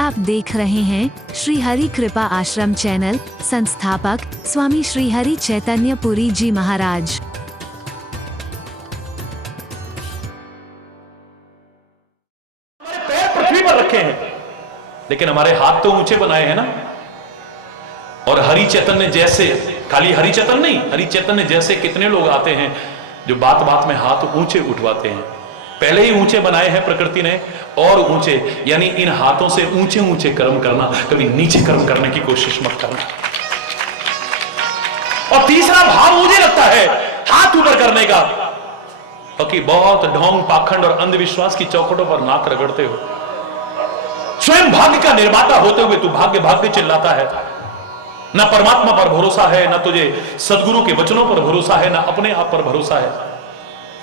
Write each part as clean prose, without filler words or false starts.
आप देख रहे हैं श्री हरि कृपा आश्रम चैनल। संस्थापक स्वामी श्री हरि चैतन्य पुरी जी महाराज। हमारे पैर पृथ्वी पर रखे हैं, लेकिन हमारे हाथ तो ऊंचे बनाए हैं ना। और हरि चैतन्य जैसे, खाली हरि चैतन्य नहीं, हरि चैतन्य जैसे कितने लोग आते हैं जो बात बात में हाथ ऊंचे उठवाते हैं। पहले ही ऊंचे बनाए हैं प्रकृति ने, और ऊंचे, यानी इन हाथों से ऊंचे ऊंचे कर्म करना, कभी नीचे कर्म करने की कोशिश मत करना। और तीसरा भाव मुझे लगता है हाथ ऊपर करने का, क्योंकि बहुत ढोंग पाखंड और अंधविश्वास की चौखटों पर नाक रगड़ते हो। स्वयं भाग्य का निर्माता होते हुए तू भाग्य भाग्य चिल्लाता है। ना परमात्मा पर भरोसा है, ना तुझे सदगुरु के वचनों पर भरोसा है, ना अपने आप पर भरोसा है।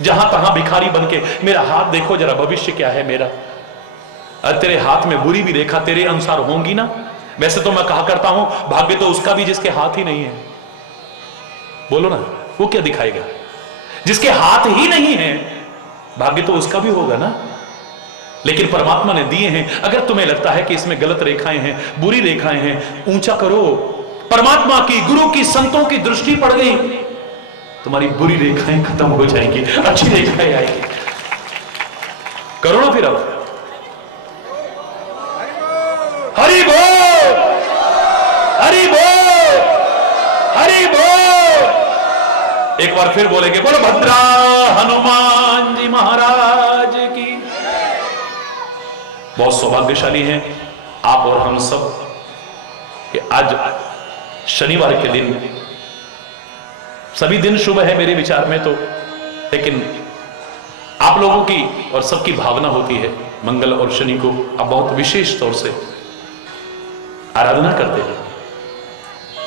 जहां तहां भिखारी बनके मेरा हाथ देखो जरा, भविष्य क्या है मेरा। अरे तेरे हाथ में बुरी भी रेखा तेरे अनुसार होंगी ना। वैसे तो मैं कहा करता हूं भाग्य तो उसका भी जिसके हाथ ही नहीं है। बोलो ना, वो क्या दिखाएगा? जिसके हाथ ही नहीं है भाग्य तो उसका भी होगा ना। लेकिन परमात्मा ने दिए हैं। अगर तुम्हें लगता है कि इसमें गलत रेखाएं हैं, बुरी रेखाएं हैं, ऊंचा करो। परमात्मा की, गुरु की, संतों की दृष्टि पड़ गई, तुम्हारी बुरी रेखाएं खत्म हो जाएंगी, अच्छी रेखाएं आएंगी। करो ना फिर अब। हरि बोल, हरि बोल, हरि बोल। एक बार फिर बोलेंगे, बोलो भद्रा हनुमान जी महाराज की। बहुत सौभाग्यशाली हैं आप और हम सब कि आज शनिवार के दिन, सभी दिन शुभ है मेरे विचार में तो, लेकिन आप लोगों की और सबकी भावना होती है मंगल और शनि को आप बहुत विशेष तौर से आराधना करते हैं।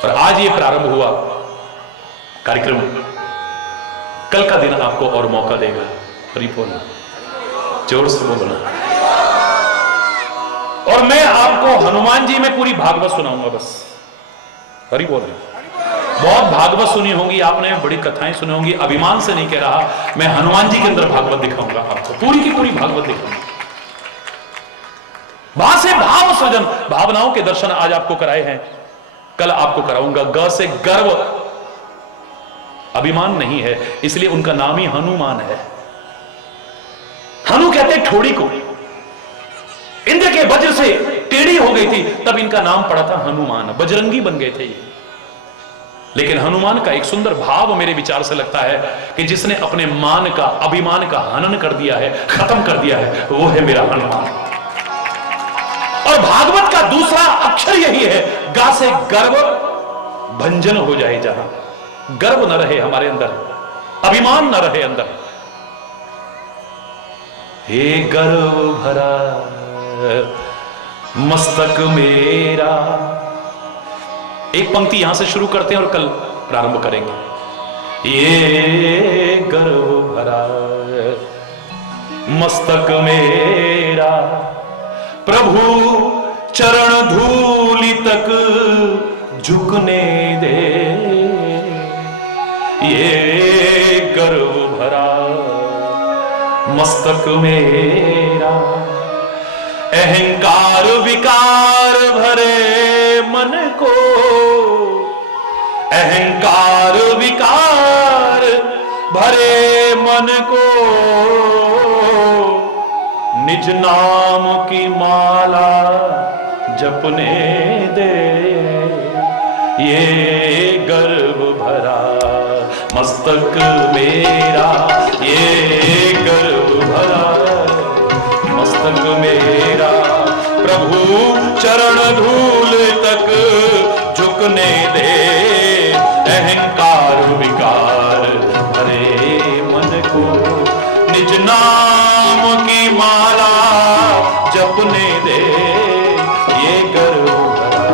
और आज ये प्रारंभ हुआ कार्यक्रम, कल का दिन आपको और मौका देगा। परिपूर्ण जोर से बोलना। और मैं आपको हनुमान जी में पूरी भागवत सुनाऊंगा बस। हरि बोल। बहुत भागवत सुनी होंगी आपने, बड़ी कथाएं सुनी होंगी। अभिमान से नहीं कह रहा, मैं हनुमान जी के अंदर भागवत दिखाऊंगा आपको, पूरी की पूरी भागवत दिखाऊंगा। वहां से भाव सृजन, भावनाओं के दर्शन आज आपको कराए हैं, कल आपको कराऊंगा। ग से गर्व, अभिमान नहीं है, इसलिए उनका नाम ही हनुमान है। हनु कहते ठोड़ी को। इंद्र के वज्र से टेढ़ी हो गई थी, तब इनका नाम पड़ा था हनुमान। बजरंगी बन गए थे ये। लेकिन हनुमान का एक सुंदर भाव मेरे विचार से लगता है कि जिसने अपने मान का, अभिमान का हनन कर दिया है, खत्म कर दिया है, वो है मेरा हनुमान। और भागवत का दूसरा अक्षर यही है, गा से गर्व भंजन हो जाए। जहां गर्व न रहे हमारे अंदर, अभिमान न रहे अंदर। हे गर्व भरा मस्तक मेरा। एक पंक्ति यहां से शुरू करते हैं और कल प्रारंभ करेंगे। ये गर्व भरा मस्तक मेरा, प्रभु चरण धूलि तक झुकने दे। ये गर्व भरा मस्तक मेरा, अहंकार विकार भरे मन को, अहंकार विकार भरे मन को, निज नाम की माला जपने दे। ये गर्व भरा मस्तक मेरा, ये गर्व भरा मस्तक मेरा, प्रभु चरण धूल तक झुकने दे। अहंकार विकार भरे मन को, निज नाम की माला जपने दे। ये गर्व भरा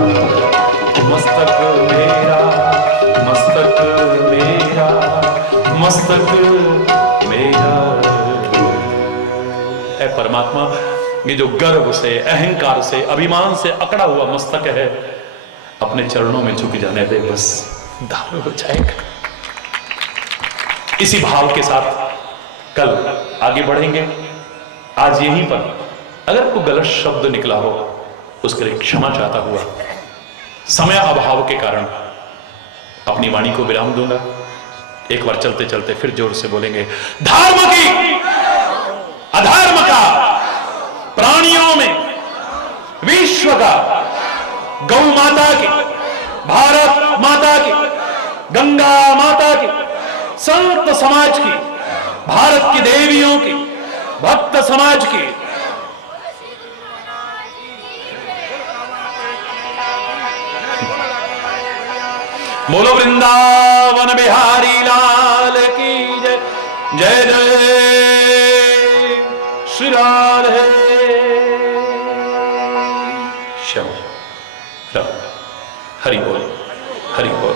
मस्तक मेरा, मस्तक मेरा, मस्तक मेरा। ऐ परमात्मा, ये जो गर्व से, अहंकार से, अभिमान से अकड़ा हुआ मस्तक है, अपने चरणों में झुक जाने दे, बस दारू हो जाएगा। इसी भाव के साथ कल आगे बढ़ेंगे। आज यहीं पर अगर कोई गलत शब्द निकला हो उसके लिए क्षमा चाहता हुआ समय अभाव के कारण अपनी वाणी को विराम दूंगा। एक बार चलते चलते फिर जोर से बोलेंगे, धर्म की अधर्म का, प्राणियों में विश्व का, गौ माता की, भारत माता की, गंगा माता की, संत समाज की, भारत की देवियों की, भक्त समाज की, बोलो वृंदावन बिहारी लाल की जय। जय जय श्री राधे श्याम राम। हरि बोल, हरि बोल।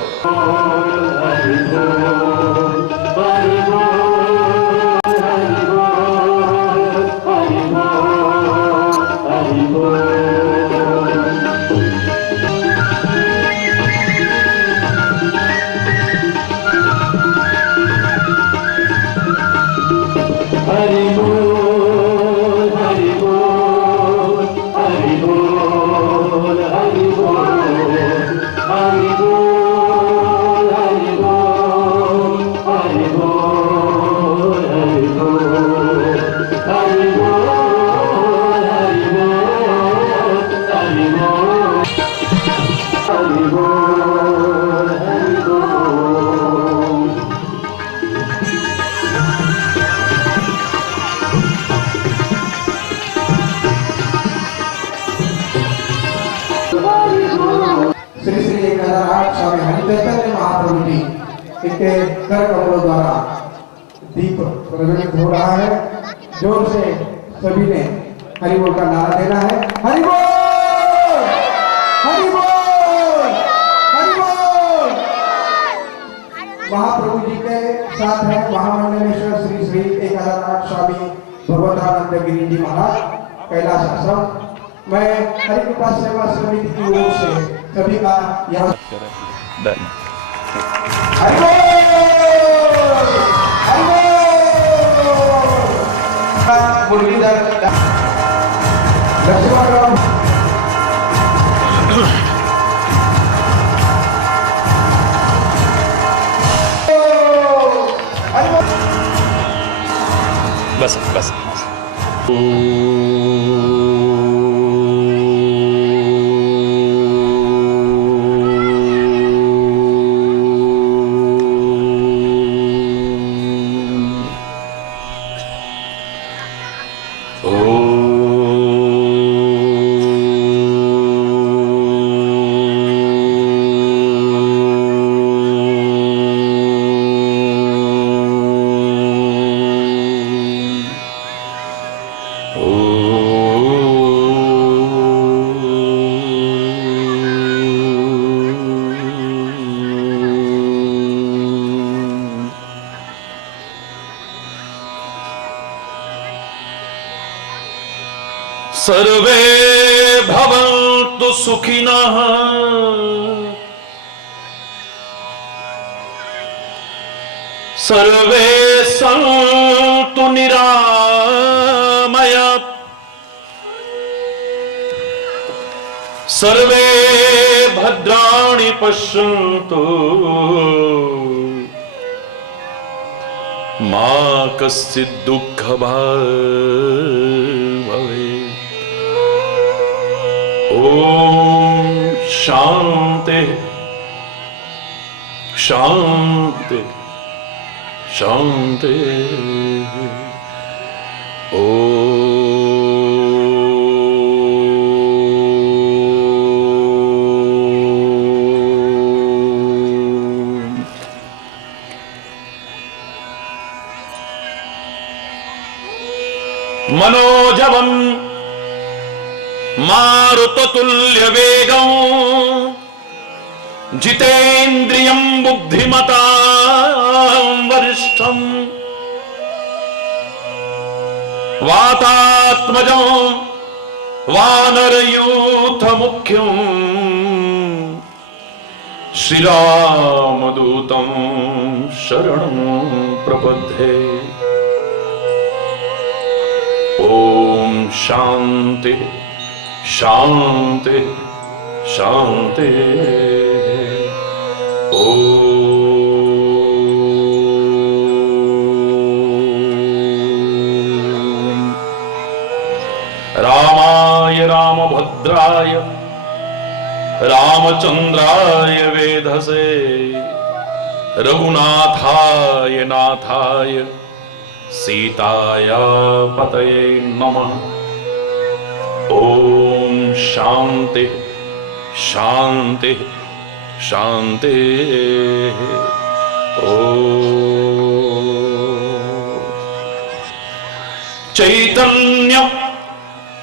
श्री श्री 1008 स्वामी हरिचैतन्य महाप्रभु जी इनके कर कमलों द्वारा दीप प्रज्वलित हो रहा है। जोर से सभी ने हरि बोल का नारा देना है। हरि बोल, हरि बोल, हरि बोल। महाप्रभु जी के साथ है महामंडलेश्वर श्री श्री 1008 स्वामी भगवतानंद गिरी जी महाराज, कैलाश आश्रम। मैं हरि कृपा सेवा समिति की ओर से सभी का यहाँ हरि बोल, हरि बोल। मुरलीधर लक्ष्मण राम बस बस। सर्वे भवन्तु सुखिनः सर्वे सन्तु निरामया सर्वे भद्राणि पश्यन्तु मा कश्चित् दुःखभाग् भवेत्। ओम शांति शांति शांति। मनोजवं मारुततुल्य वेगं जितेन्द्रियं बुद्धिमतां वरिष्ठं वातात्मजं वानरयूथमुख्यं श्रीरामदूतं शरणं प्रपद्ये। ओम शांति शांति शांति। रामाय रामभद्राय रामचंद्राय वेधसे रघुनाथाय नाथाय सीताया पतये नमः। ओम शांति शांति शांति। चैतन्य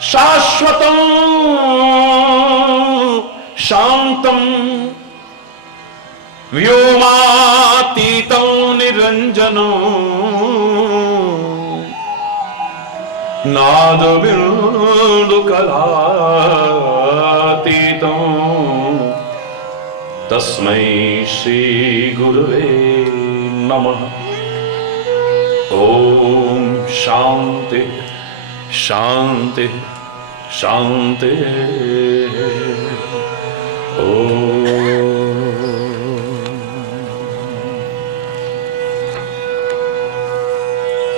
शाश्वतं शांतं व्योमातीतं निरंजनं नादबिन्दुकलातीतं तस्मै श्री गुरुवे नमः। ओम शांति शांति शांति।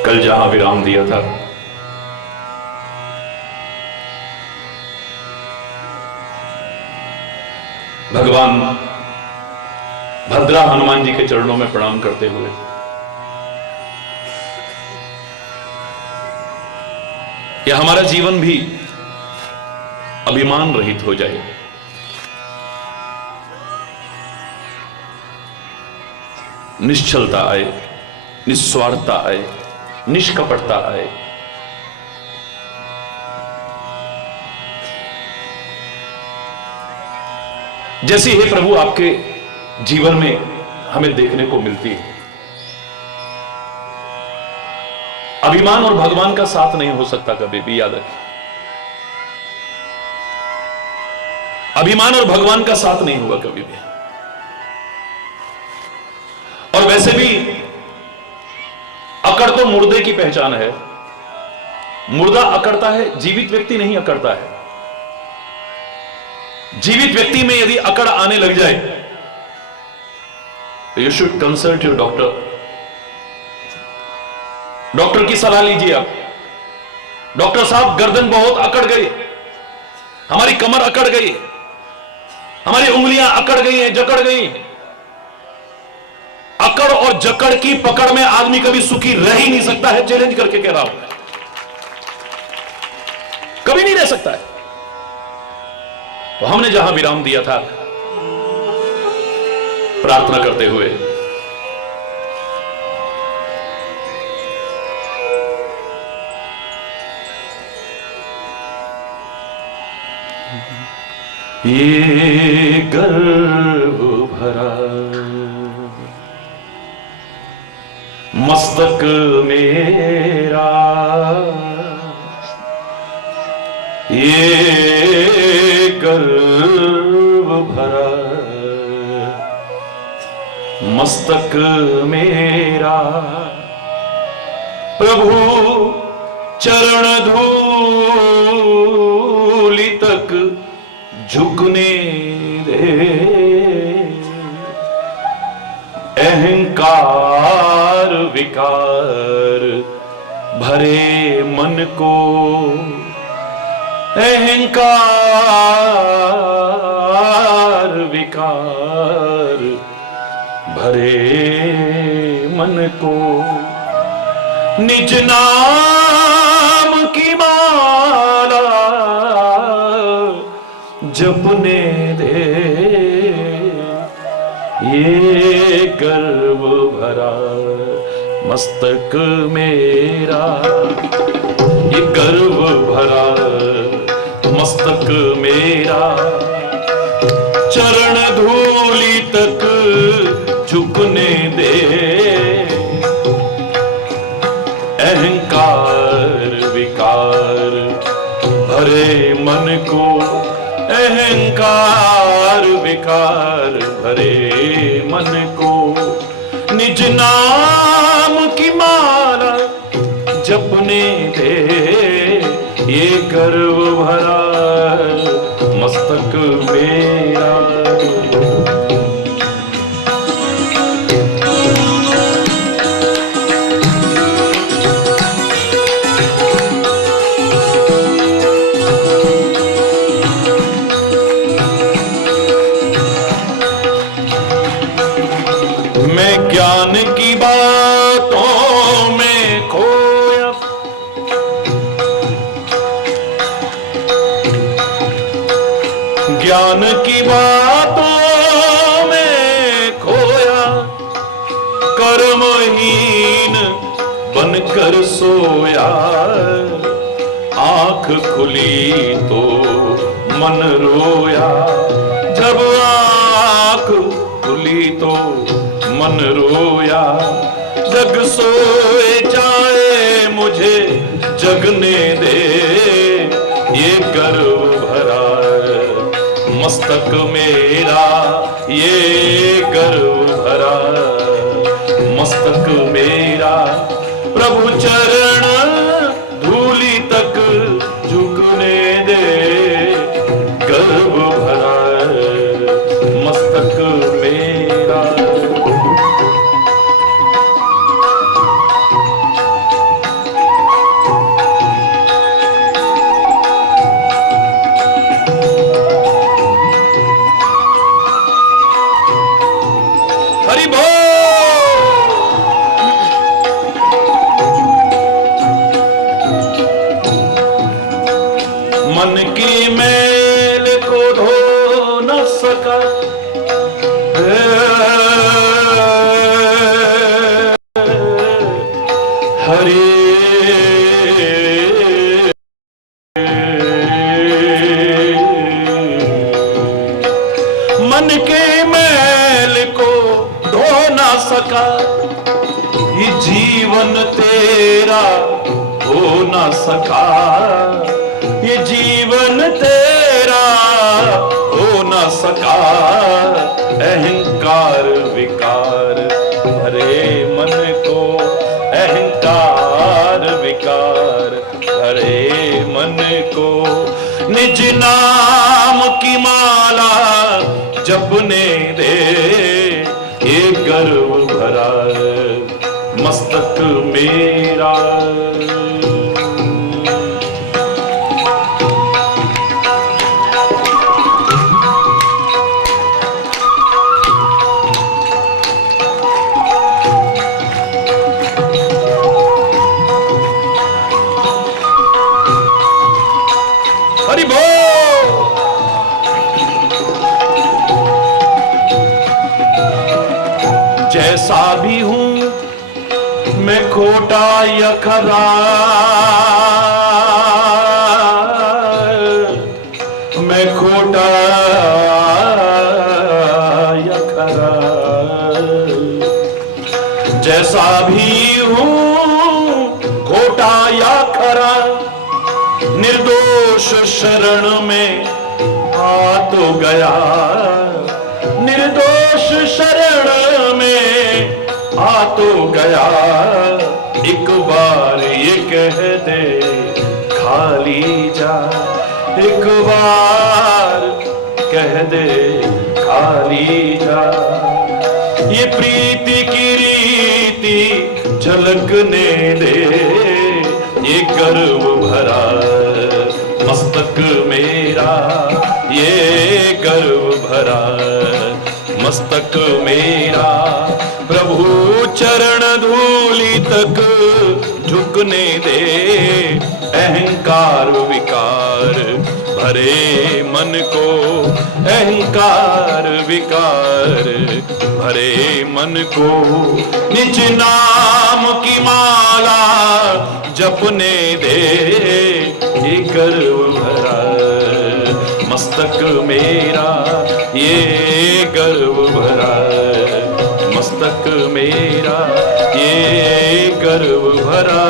कल जहां विराम दिया था, भगवान भद्रा हनुमान जी के चरणों में प्रणाम करते हुए कि हमारा जीवन भी अभिमान रहित हो जाए, निश्चलता आए, निस्वार्थता आए, निष्कपटता आए। जैसी हे प्रभु आपके जीवन में हमें देखने को मिलती है। अभिमान और भगवान का साथ नहीं हो सकता कभी भी, याद रखिए। अभिमान और भगवान का साथ नहीं होगा कभी भी। और वैसे भी अकड़ तो मुर्दे की पहचान है। मुर्दा अकड़ता है, जीवित व्यक्ति नहीं अकड़ता है। जीवित व्यक्ति में यदि अकड़ आने लग जाए तो you should consult your doctor. Doctor की सलाह लीजिए आप। डॉक्टर साहब, गर्दन बहुत अकड़ गई, हमारी कमर अकड़ गई, हमारी उंगलियां अकड़ गई हैं, जकड़ गई। अकड़ और जकड़ की पकड़ में आदमी कभी सुखी रह ही नहीं सकता है। चैलेंज करके कह रहा हूं, कभी नहीं रह सकता है। तो हमने जहां विराम दिया था, प्रार्थना करते हुए, ये गर्व भरा मस्तक मेरा, ये गर्व भरा मस्तक मेरा, प्रभु चरण धूलि तक झुकने दे। अहंकार विकार भरे मन को, अहंकार विकार भरे मन को, निज नाम की माला जपने दे। ये गर्व भरा मस्तक मेरा, ये गर्व भरा मस्तक मेरा, चरण धूलि तक झुकने दे। अहंकार विकार भरे मन को, अहंकार विकार भरे मन को, निज नाम की माला जपने दे। ये गर्व भरा ज्ञान की बातों में खोया, कर्महीन बनकर सोया। आंख खुली तो मन रोया, जब आंख खुली तो मन रोया। जग सोए जाए मुझे जगने दे, ये गर्व भरा मस्तक मेरा, ये गर्व भरा मस्तक मेरा। प्रभु चरण धूलि तक झुकने दे, गर्व भरा मस्तक मेरा। हरि बोल। मन की मैल को धो न सका, हरे मन के मैल को धो न सका। ये जीवन तेरा हो न सका, ये जीवन तेरा हो न सका। अहंकार विकार भरे मन को, अहंकार विकार भरे मन को। निज नाम की माला जपने दे, ये गर्व भरा मस्तक मेरा। हरि बोल। जैसा भी हूं मैं खोटा या खरा, मैं खोटा या खरा। जैसा भी हूं खोटा या खरा, निर्दोष शरण में आ तो गया। निर्दोष शरण में आ तो गया। एक बार ये कह दे खाली जा, एक बार कह दे खाली जा। ये प्रीति की रीति झलकने दे, ये गर्व भरा मस्तक मेरा, ये गर्व भरा मस्तक मेरा। प्रभु चरण धूलि तक झुकने दे, अहंकार विकार भरे मन को, अहंकार विकार भरे मन को। निज नाम की माला जपने दे, ये गर्व भरा मस्तक मेरा, ये गर्व भरा मस्तक मेरा, ये गर्व भरा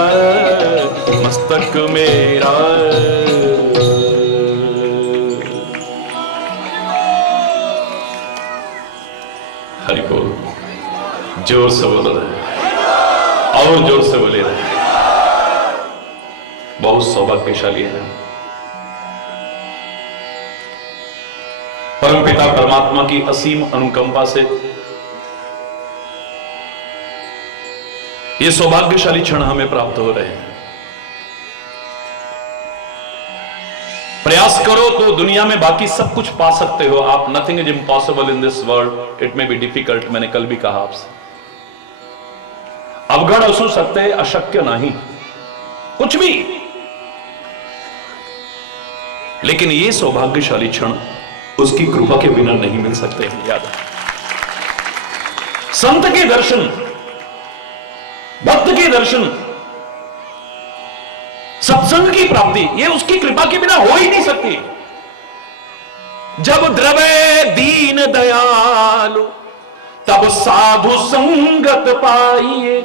मस्तक मेरा। हरि बोल। जोर से बोल रहे और जोर से बोले रहे। बहुत सौभाग्यशाली है परमपिता परमात्मा की असीम अनुकंपा से ये सौभाग्यशाली क्षण हमें प्राप्त हो रहे हैं। प्रयास करो तो दुनिया में बाकी सब कुछ पा सकते हो आप। Nothing is impossible in this world, it may be difficult. मैंने कल भी कहा आपसे, अवगढ़ असु सत्य अशक्य नहीं, कुछ भी। लेकिन ये सौभाग्यशाली क्षण उसकी कृपा के बिना नहीं मिल सकते हैं। याद है, संत के दर्शन, भक्त के दर्शन, सत्संग की प्राप्ति, ये उसकी कृपा के बिना हो ही नहीं सकती। जब द्रवे दीन दयालु तब साधु संगत पाइए।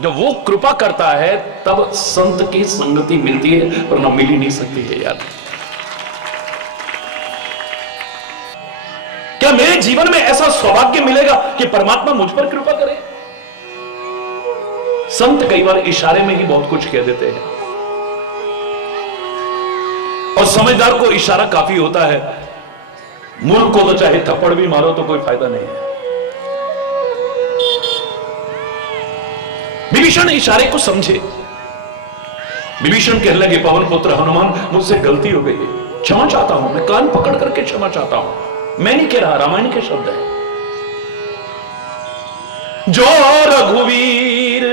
जब वो कृपा करता है तब संत की संगति मिलती है, वरना मिल ही नहीं सकती है। याद, क्या मेरे जीवन में ऐसा सौभाग्य मिलेगा कि परमात्मा मुझ पर कृपा करे? संत कई बार इशारे में ही बहुत कुछ कह देते हैं, और समझदार को इशारा काफी होता है। मूर्ख को तो चाहे थप्पड़ भी मारो तो कोई फायदा नहीं है। विभीषण इशारे को समझे। विभीषण कहने लगे, पवन पुत्र हनुमान, मुझसे गलती हो गई है, क्षमा चाहता हूं, मैं कान पकड़ करके क्षमा चाहता हूं। मैं नहीं कह रहा, रामायण के शब्द है। जो रघुवीर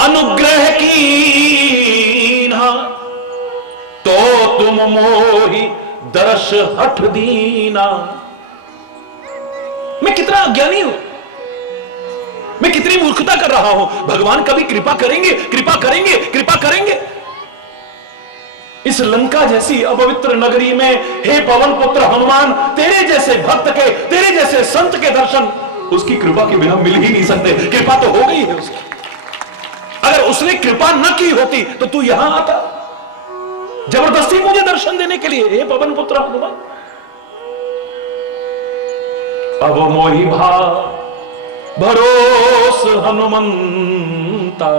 अनुग्रह कीन्हा, तो तुम मोहि दर्श हठ दीना। मैं कितना अज्ञानी हूं, मैं कितनी मूर्खता कर रहा हूं। भगवान कभी कृपा करेंगे, कृपा करेंगे, कृपा करेंगे। इस लंका जैसी अपवित्र नगरी में हे पवन पुत्र हनुमान, तेरे जैसे भक्त के, तेरे जैसे संत के दर्शन उसकी कृपा के बिना मिल ही नहीं सकते। कृपा तो हो गई है उसकी। अगर उसने कृपा न की होती तो तू यहां आता जबरदस्ती मुझे दर्शन देने के लिए, हे पवन पुत्र हनुमान। अब मोहि भाव भरोस हनुमंता।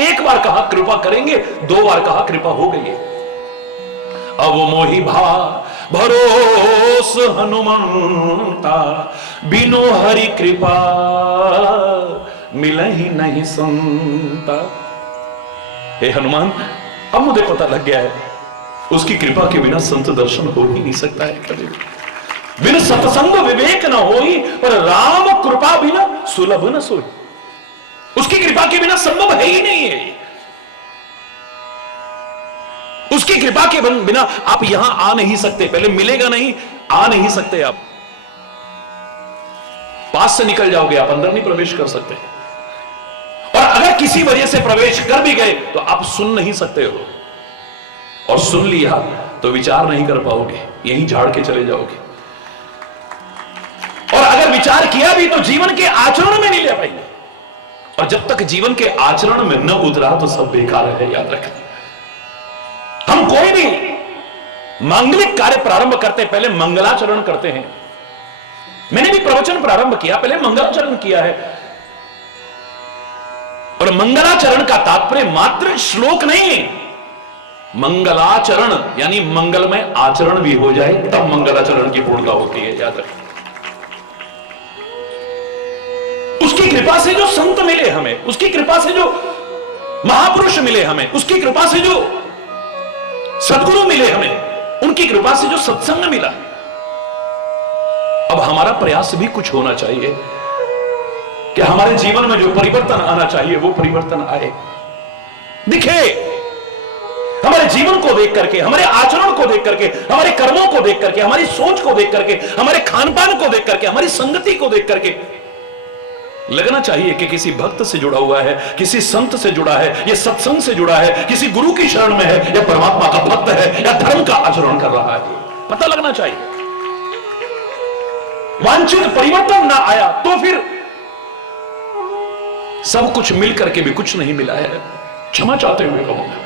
एक बार कहा कृपा करेंगे, दो बार कहा कृपा हो गई है। अब मोहि भाव भरोस हनुमंता, बिनु हरि कृपा मिलहि नहीं संता। हे हनुमान, अब मुझे पता लग गया है, उसकी कृपा के बिना संत दर्शन हो ही नहीं सकता है कभी। बिन सत्संग विवेक न होई, पर राम कृपा बिना सुलभ न सोई। उसकी कृपा के बिना संभव है ही नहीं है। उसकी कृपा के बिना आप यहां आ नहीं सकते। पहले मिलेगा नहीं, आ नहीं सकते आप। पास से निकल जाओगे, आप अंदर नहीं प्रवेश कर सकते। और अगर किसी वजह से प्रवेश कर भी गए तो आप सुन नहीं सकते हो, और सुन लिया तो विचार नहीं कर पाओगे, यहीं झाड़ के चले जाओगे। और अगर विचार किया भी तो जीवन के आचरण में नहीं ले पाएंगे, और जब तक जीवन के आचरण में न उतरा तो सब बेकार है। याद रखना, हम कोई भी मांगलिक कार्य प्रारंभ करते पहले मंगलाचरण करते हैं। मैंने भी प्रवचन प्रारंभ किया, पहले मंगलाचरण किया है। और मंगलाचरण का तात्पर्य मात्र श्लोक नहीं, मंगलाचरण यानी मंगलमय आचरण भी हो जाए तब मंगलाचरण की पूर्णता होती है। याद रखें, उसकी कृपा से जो संत मिले हमें, उसकी कृपा से जो महापुरुष मिले हमें, उसकी कृपा से जो सद्गुरु मिले हमें, उनकी कृपा से जो सत्संग मिला, अब हमारा प्रयास भी कुछ होना चाहिए कि हमारे जीवन में जो परिवर्तन आना चाहिए वो परिवर्तन आए, दिखे। हमारे जीवन को देख करके, हमारे आचरण को देख करके, हमारे कर्मों को देख करके, हमारी सोच को देख करके, हमारे खान पान को देख करके, हमारी संगति को देख करके लगना चाहिए कि किसी भक्त से जुड़ा हुआ है, किसी संत से जुड़ा है, या सत्संग से जुड़ा है, किसी गुरु की शरण में है, या परमात्मा का भक्त है, या धर्म का आचरण कर रहा है। पता लगना चाहिए। वांछित परिवर्तन ना आया तो फिर सब कुछ मिल करके भी कुछ नहीं मिला है। क्षमा चाहते हुए कहूंगा,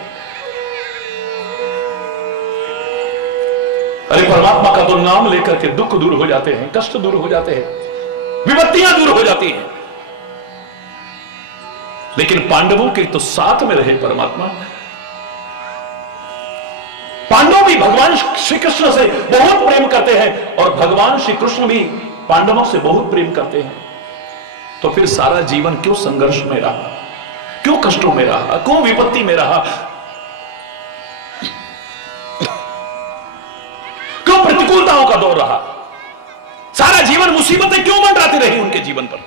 अरे परमात्मा का तो नाम लेकर के दुख दूर हो जाते हैं, कष्ट दूर हो जाते हैं, विपत्तियां दूर हो जाती हैं। लेकिन पांडवों के तो साथ में रहे परमात्मा। पांडव भी भगवान श्री कृष्ण से बहुत प्रेम करते हैं, और भगवान श्री कृष्ण भी पांडवों से बहुत प्रेम करते हैं। तो फिर सारा जीवन क्यों संघर्ष में रहा, क्यों कष्टों में रहा, क्यों विपत्ति में रहा, क्यों प्रतिकूलताओं का दौर रहा? सारा जीवन मुसीबतें क्यों मंडराती रही उनके जीवन पर?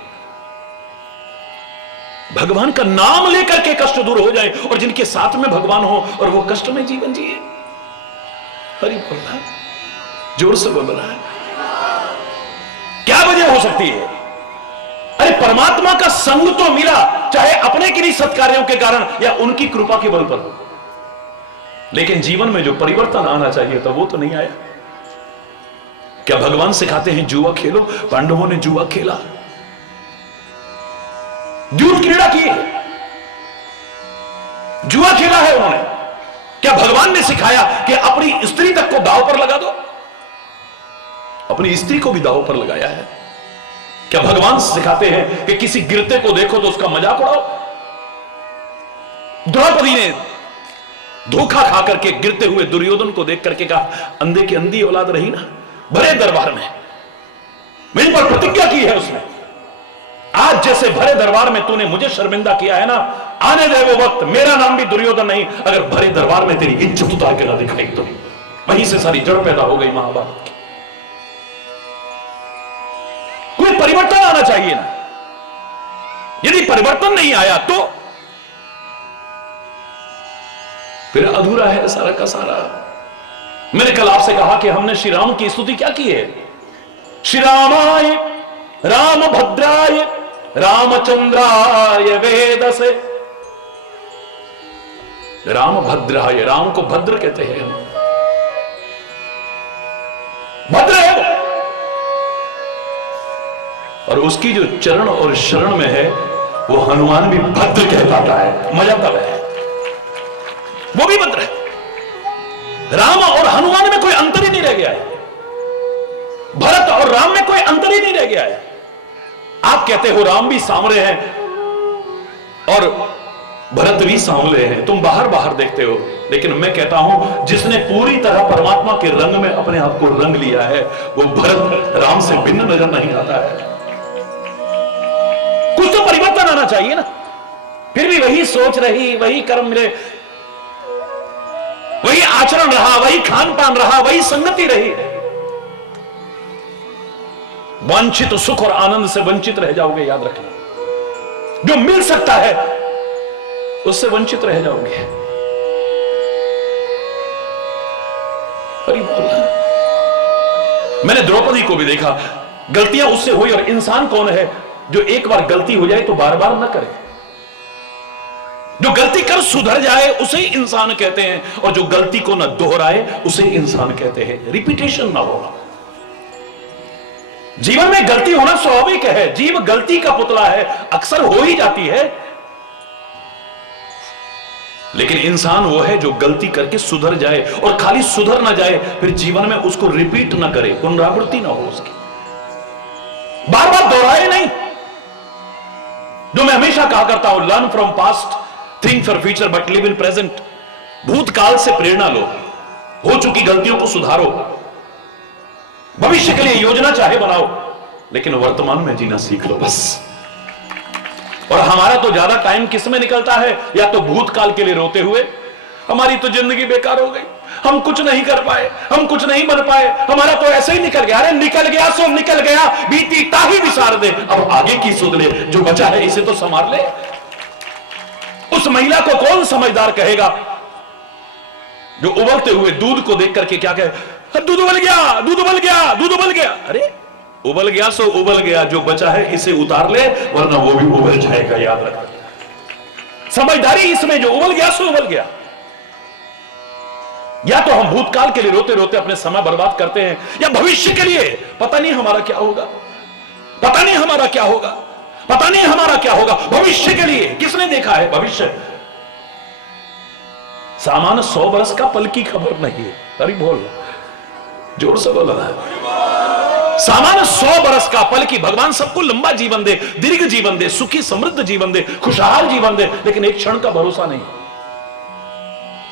भगवान का नाम लेकर के कष्ट दूर हो जाए, और जिनके साथ में भगवान हो और वो कष्ट में जीवन जिए। हरि बोल। जोर से बोल रहा है। क्या वजह हो सकती है? अरे परमात्मा का संग तो मिला, चाहे अपने किन्हीं सत्कार्यों के कारण या उनकी कृपा के बल पर, लेकिन जीवन में जो परिवर्तन आना चाहिए था वो तो नहीं आया। क्या भगवान सिखाते हैं जुआ खेलो? पांडवों ने जुआ खेला, द्यूत क्रीड़ा की है, जुआ खेला है उन्होंने। क्या भगवान ने सिखाया कि अपनी स्त्री तक को दांव पर लगा दो? अपनी स्त्री को भी दांव पर लगाया है। क्या भगवान सिखाते हैं कि किसी गिरते को देखो तो उसका मजाक उड़ाओ? द्रौपदी ने धोखा खा करके गिरते हुए दुर्योधन को देख करके कहा, अंधे की अंधी औलाद रही ना, भरे दरबार में मेरे पर प्रतिज्ञा की है उसने, आज जैसे भरे दरबार में तूने मुझे शर्मिंदा किया है ना, आने दे वो वक्त, मेरा नाम भी दुर्योधन नहीं, अगर भरे दरबार में तेरी इज्जत उतार के ना दिखाई तो। वहीं से सारी जड़ पैदा हो गई महाभारत की। कोई परिवर्तन आना चाहिए ना, यदि परिवर्तन नहीं आया तो फिर अधूरा है सारा का सारा। मैंने कल आपसे कहा कि हमने श्री राम की स्तुति क्या की है? श्री रामाय राम भद्राय रामचंद्राय वेदसे। राम भद्राय, राम को भद्र कहते हैं, भद्र है वो, और उसकी जो चरण और शरण में है वो हनुमान भी भद्र कहलाता है। मजा तब है, वो भी भद्र है। राम और हनुमान में कोई अंतर ही नहीं रह गया है, भरत और राम में कोई अंतर ही नहीं रह गया है। आप कहते हो राम भी सांवरे हैं और भरत भी सांवले हैं, तुम बाहर बाहर देखते हो, लेकिन मैं कहता हूं जिसने पूरी तरह परमात्मा के रंग में अपने आप को रंग लिया है वो भरत राम से भिन्न नजर नहीं आता है। कुछ तो परिवर्तन आना चाहिए ना। फिर भी वही सोच रही, वही कर्म मिले, वही आचरण रहा, वही खान पान रहा, वही संगति रही। वांछित सुख और आनंद से वंचित रह जाओगे, याद रखना। जो मिल सकता है उससे वंचित रह जाओगे। मैंने द्रौपदी को भी देखा, गलतियां उससे हुई, और इंसान कौन है जो एक बार गलती हो जाए तो बार बार न करे? जो गलती कर सुधर जाए उसे इंसान कहते हैं, और जो गलती को न दोहराए उसे इंसान कहते हैं। रिपीटेशन ना हो। जीवन में गलती होना स्वाभाविक है, जीव गलती का पुतला है, अक्सर हो ही जाती है। लेकिन इंसान वो है जो गलती करके सुधर जाए, और खाली सुधर ना जाए, फिर जीवन में उसको रिपीट ना करे, पुनरावृत्ति ना हो उसकी, बार बार दोहराए नहीं। जो मैं हमेशा कहा करता हूं, learn from past, think for future but live in present. भूतकाल से प्रेरणा लो, हो चुकी गलतियों को सुधारो, भविष्य के लिए योजना चाहे बनाओ, लेकिन वर्तमान में जीना सीख लो बस। और हमारा तो ज्यादा टाइम किस में निकलता है? या तो भूतकाल के लिए रोते हुए, हमारी तो जिंदगी बेकार हो गई, हम कुछ नहीं कर पाए, हम कुछ नहीं बन पाए, हमारा तो ऐसे ही निकल गया। अरे निकल गया सो निकल गया, बीती ताही विसार दे, अब आगे की सुध ले, जो बचा है इसे तो संभाल ले। उस महिला को कौन समझदार कहेगा जो उबलते हुए दूध को देख करके क्या कहे, दूध उबल गया, दूध उबल गया, दूध उबल गया। अरे उबल गया सो उबल गया, जो बचा है इसे उतार ले, वरना वो भी उबल जाएगा, याद रखना। समझदारी इसमें, जो उबल गया सो उबल गया। या तो हम भूतकाल के लिए रोते रोते अपने समय बर्बाद करते हैं, या भविष्य के लिए पता नहीं हमारा क्या होगा, पता नहीं हमारा क्या होगा, पता नहीं हमारा क्या होगा। भविष्य के लिए किसने देखा है भविष्य? सामान्य 100 वर्ष का पल की खबर नहीं है। अरे बोल, जोर से बोला है। सामान्य 100 बरस का पल की, भगवान सबको लंबा जीवन दे, दीर्घ जीवन दे, सुखी समृद्ध जीवन दे, खुशहाल जीवन दे, लेकिन एक क्षण का भरोसा नहीं।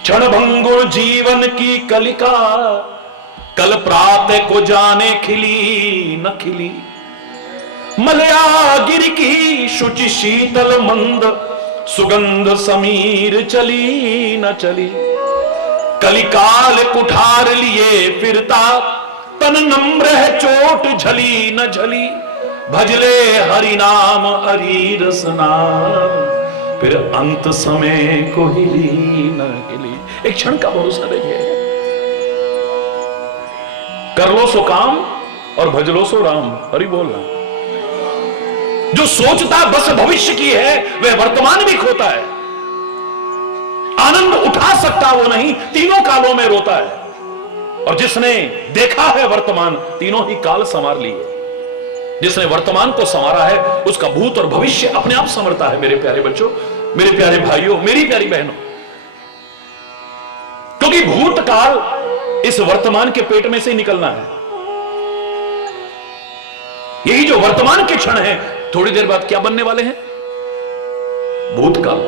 क्षण भंगुर जीवन की कलिका, कल प्रातः को जाने खिली न खिली। मलया गिर की शुचि शीतल मंद, सुगंध समीर चली न चली। कलिकाल कुठार लिए फिरता, तन नम्र है चोट झली न झली। भजले हरि नाम हरि रस नाम, फिर अंत समय को हिली न हिली। एक क्षण का भरोसा नहीं है। कर लो सो काम और भज लो सो राम। हरि बोलना। जो सोचता बस भविष्य की है वह वर्तमान भी खोता है। आनंद उठा सकता वो नहीं, तीनों कालों में रोता है। और जिसने देखा है वर्तमान, तीनों ही काल संवार लिए। जिसने वर्तमान को संवारा है उसका भूत और भविष्य अपने आप संवरता है। मेरे प्यारे बच्चों, मेरे प्यारे भाइयों, मेरी प्यारी बहनों, क्योंकि भूतकाल इस वर्तमान के पेट में से निकलना है। यही जो वर्तमान के क्षण है, थोड़ी देर बाद क्या बनने वाले हैं? भूतकाल।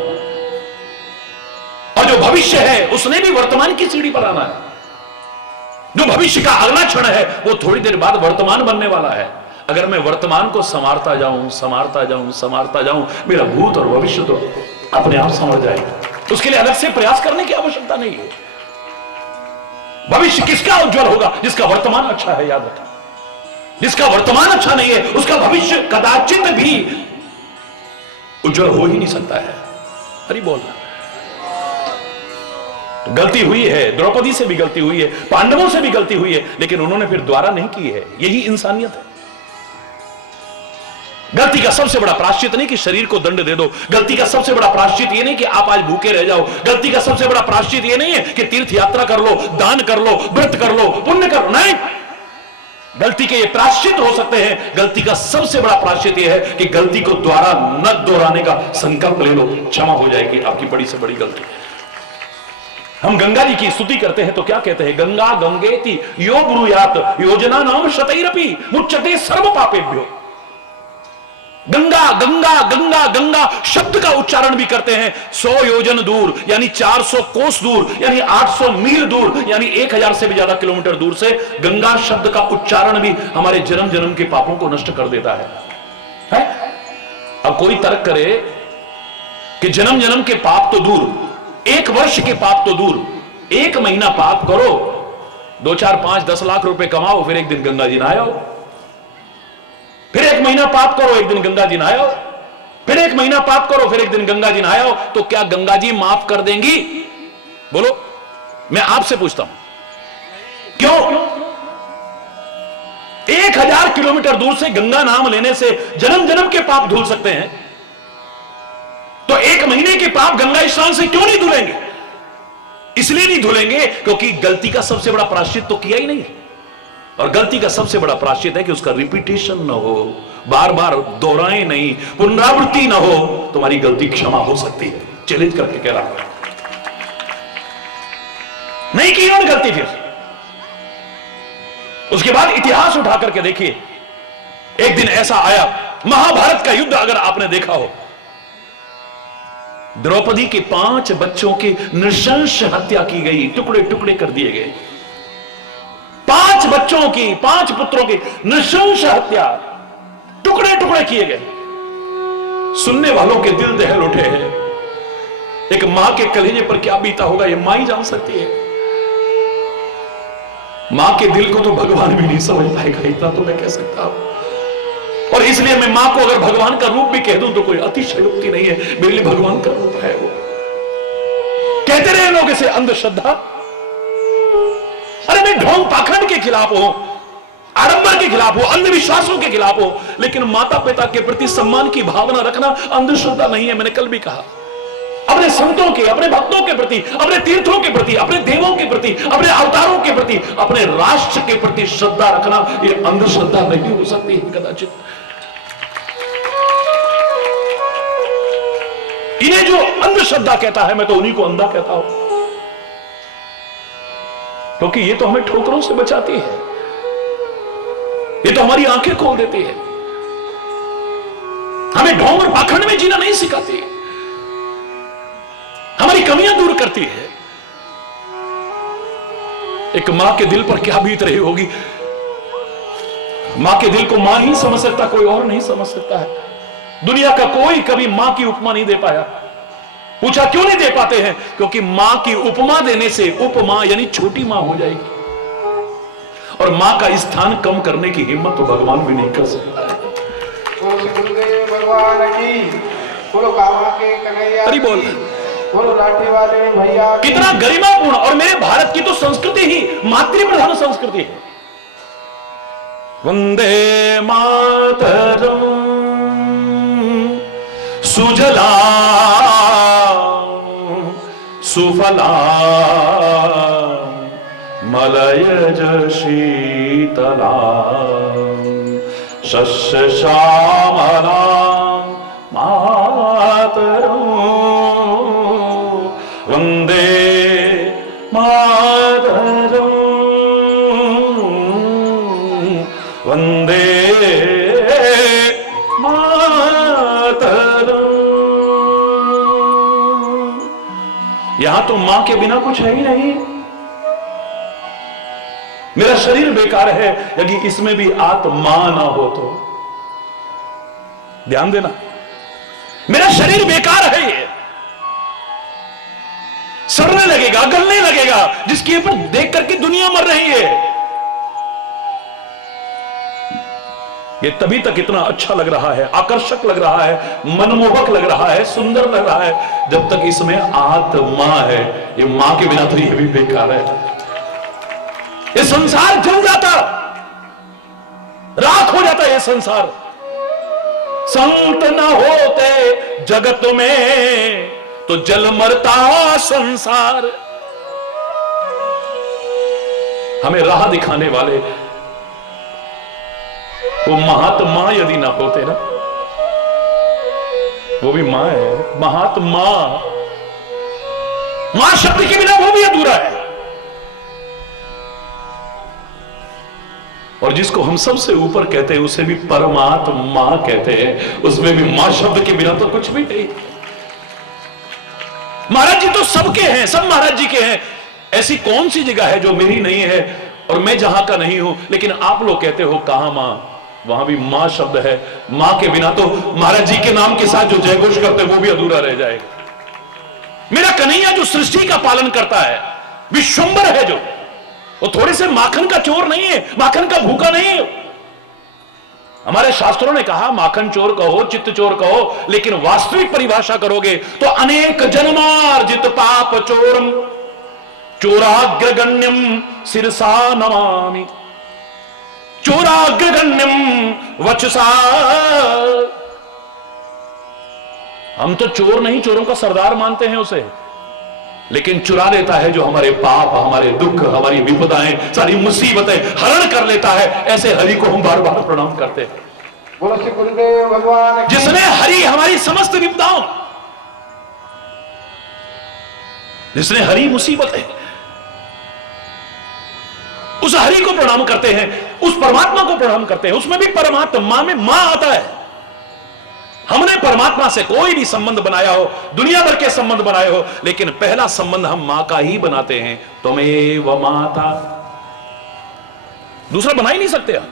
और जो भविष्य है उसने भी वर्तमान की सीढ़ी पर आना है। जो भविष्य का अगला क्षण है वो थोड़ी देर बाद वर्तमान बनने वाला है। अगर मैं वर्तमान को संवारता जाऊं, संवारता जाऊं, संवारता जाऊं, मेरा भूत और भविष्य तो अपने आप संवर जाएगा। उसके लिए अलग से प्रयास करने की आवश्यकता नहीं है। भविष्य किसका उज्जवल होगा? जिसका वर्तमान अच्छा है। याद रखना, जिसका वर्तमान अच्छा नहीं है उसका भविष्य कदाचित भी उज्जवल हो ही नहीं सकता है। हरि बोलना। गलती हुई है, द्रौपदी से भी गलती हुई है, पांडवों से भी गलती हुई है, लेकिन उन्होंने फिर द्वारा नहीं की है। यही इंसानियत है। गलती का सबसे बड़ा प्रायश्चित नहीं कि शरीर को दंड दे दो। गलती का सबसे बड़ा प्रायश्चित यह नहीं कि आप आज भूखे रह जाओ। गलती का सबसे बड़ा प्रायश्चित यह नहीं है कि तीर्थ यात्रा कर लो, दान कर लो, व्रत कर लो, पुण्य कर लो। नहीं, गलती के ये प्रायश्चित हो सकते हैं। गलती का सबसे बड़ा प्रायश्चित यह है कि गलती को द्वारा न दोहराने का संकल्प ले लो। क्षमा हो जाएगी आपकी बड़ी से बड़ी गलती। हम गंगा जी की स्तुति करते हैं तो क्या कहते हैं? गंगा गंगेति यो ब्रूयात योजना नाम शतैरपि मुच्यते सर्व पापेभ्यो। गंगा गंगा गंगा गंगा शब्द का उच्चारण भी करते हैं 100 योजन दूर, यानी 400 कोस दूर, यानी 800 मील दूर, यानी 1000 से भी ज्यादा किलोमीटर दूर से गंगा शब्द का उच्चारण भी हमारे जन्म जन्म के पापों को नष्ट कर देता है? अब कोई तर्क करे कि जन्म जन्म के पाप तो दूर, 1 वर्ष के पाप तो दूर, 1 महीना पाप करो, 2, 4, 5, 10 लाख रुपए कमाओ, फिर एक दिन गंगा जी नहाओ। फिर 1 महीना पाप करो, एक दिन गंगा जी नहाओ। फिर 1 महीना पाप करो, फिर एक दिन गंगा जी नहाओ। तो क्या गंगा जी माफ कर देंगी? बोलो, मैं आपसे पूछता हूं। क्यों? 1000 किलोमीटर दूर से गंगा नाम लेने से जन्म जन्म के पाप धुल सकते हैं, तो 1 महीने के पाप गंगा स्नान से क्यों नहीं धुलेंगे? इसलिए नहीं धुलेंगे क्योंकि गलती का सबसे बड़ा प्रायश्चित तो किया ही नहीं है। और गलती का सबसे बड़ा प्रायश्चित है कि उसका रिपीटेशन ना हो, बार बार दोहराए नहीं, पुनरावृत्ति ना हो। तुम्हारी गलती क्षमा हो सकती है। चैलेंज करके कह रहा हूं, नहीं की उन्होंने गलती। फिर उसके बाद इतिहास उठा करके देखिए, एक दिन ऐसा आया, महाभारत का युद्ध अगर आपने देखा हो, द्रौपदी के 5 बच्चों की नृशंस हत्या की गई, टुकड़े टुकड़े कर दिए गए। 5 बच्चों की, 5 पुत्रों की नृशंस हत्या, टुकड़े टुकड़े किए गए। सुनने वालों के दिल दहल उठे हैं। एक मां के कलेजे पर क्या बीता होगा यह मां ही जान सकती है। मां के दिल को तो भगवान भी नहीं समझ पाएगा, इतना तो मैं कह सकता हूं। और इसलिए मैं मां को अगर भगवान का रूप भी कह दूं तो कोई अतिशयोक्ति नहीं है, मेरे लिए भगवान का रूप है वो। कहते रहे लोग इसे अंधश्रद्धा। अरे मैं ढोंग पाखंड के खिलाफ हूं, आडंबर के खिलाफ हूं, अंधविश्वासों के खिलाफ हूं, लेकिन माता पिता के प्रति सम्मान की भावना रखना अंधश्रद्धा नहीं है। मैंने कल भी कहा, अपने संतों के, अपने भक्तों के प्रति, अपने तीर्थों के प्रति, अपने देवों के प्रति, अपने अवतारों के प्रति, अपने राष्ट्र के प्रति श्रद्धा रखना यह अंधश्रद्धा नहीं हो सकती है कदाचित। इन्हें जो अंधश्रद्धा कहता है, मैं तो उन्हीं को अंधा कहता हूं, क्योंकि ये तो हमें ठोकरों से बचाती है, ये तो हमारी आंखें खोल देती है, हमें ढोंग और पाखंड में जीना नहीं सिखाती, हमारी कमियां दूर करती है। एक मां के दिल पर क्या बीत रही होगी। मां के दिल को मां ही समझ सकता, कोई और नहीं समझ सकता है। दुनिया का कोई कभी मां की उपमा नहीं दे पाया। पूछा क्यों नहीं दे पाते हैं? क्योंकि मां की उपमा देने से उपमा यानी छोटी मां हो जाएगी, और मां का स्थान कम करने की हिम्मत तो भगवान भी नहीं कर सकता है। भगवान की बोलो, कामा के कन्हैया अरे बोल, बोलो लाठी वाले भैया। कितना गरिमापूर्ण। और मेरे भारत की तो संस्कृति ही मातृ प्रधान संस्कृति है। वंदे मातरम सुजला सुफला मलयज शीतला शस्य श्यामला मातरम वंदे मातरम वंदे मातरम। यहां तो मां के बिना कुछ है ही नहीं। मेरा शरीर बेकार है यदि इसमें भी आत्मा ना हो तो। ध्यान देना, मेरा शरीर बेकार है, ये सड़ने लगेगा, गलने लगेगा, जिसके ऊपर देख करके दुनिया मर रही है। ये तभी तक इतना अच्छा लग रहा है, आकर्षक लग रहा है, मनमोहक लग रहा है, सुंदर लग रहा है, जब तक इसमें आत्मा है। ये मां के बिना तो ये भी बेकार है। ये संसार जल जाता, राख हो जाता ये संसार। संत न होते जगत में तो जल मरता संसार। हमें राह दिखाने वाले वो महात्मा यदि ना होते ना, वो भी मां है, महात्मा। मां शब्द के बिना वो भी अधूरा है। और जिसको हम सबसे ऊपर कहते हैं उसे भी परमात्मा कहते हैं, उसमें भी मां शब्द के बिना तो कुछ भी नहीं। महाराज जी तो सबके हैं, सब महाराज जी के हैं। ऐसी कौन सी जगह है जो मेरी नहीं है और मैं जहां का नहीं हूं, लेकिन आप लोग कहते हो कहां मां, वहां भी मां शब्द है। मां के बिना तो महाराज जी के नाम के साथ जो जयघोष करते हैं वो भी अधूरा रह जाएगा। मेरा कन्हैया जो सृष्टि का पालन करता है, विश्वंबर है, जो वो थोड़े से माखन का चोर नहीं है, माखन का भूखा नहीं है। हमारे शास्त्रों ने कहा माखन चोर कहो, चित्त चोर कहो, लेकिन वास्तविक परिभाषा करोगे तो अनेक जन्मार्जित पाप चोरम चोराग्रगण्यम सिरसा नमामि चोराग्रगण्यम वचसा। हम तो चोर नहीं, चोरों का सरदार मानते हैं उसे, लेकिन चुरा लेता है जो हमारे पाप, हमारे दुख, हमारी विपदाएं, सारी मुसीबतें हरण कर लेता है। ऐसे हरि को हम बार बार प्रणाम करते हैं। बोलो श्री गुरुदेव भगवान। जिसने हरि हमारी समस्त विपदाओं, जिसने हरि मुसीबतें, उस हरि को प्रणाम करते हैं, उस परमात्मा को प्रणाम करते हैं। उसमें भी परमात्मा में मां आता है। हमने परमात्मा से कोई भी संबंध बनाया हो, दुनिया भर के संबंध बनाए हो, लेकिन पहला संबंध हम मां का ही बनाते हैं। त्वमेव माता, दूसरा बना ही नहीं सकते आप,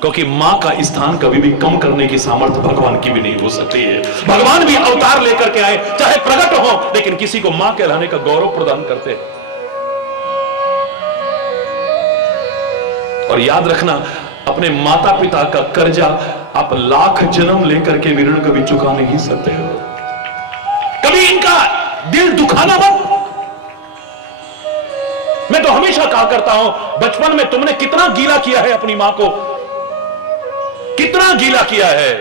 क्योंकि मां का स्थान कभी भी कम करने की सामर्थ्य भगवान की भी नहीं हो सकती है। भगवान भी अवतार लेकर के आए, चाहे प्रकट हो, लेकिन किसी को मां कहलाने का गौरव प्रदान करते हैं। और याद रखना, अपने माता पिता का कर्जा आप लाख जन्म लेकर के ऋण कभी चुका नहीं सकते हो। कभी इनका दिल दुखाना मत। मैं तो हमेशा कहा करता हूं, बचपन में तुमने कितना गीला किया है अपनी मां को, कितना गीला किया है,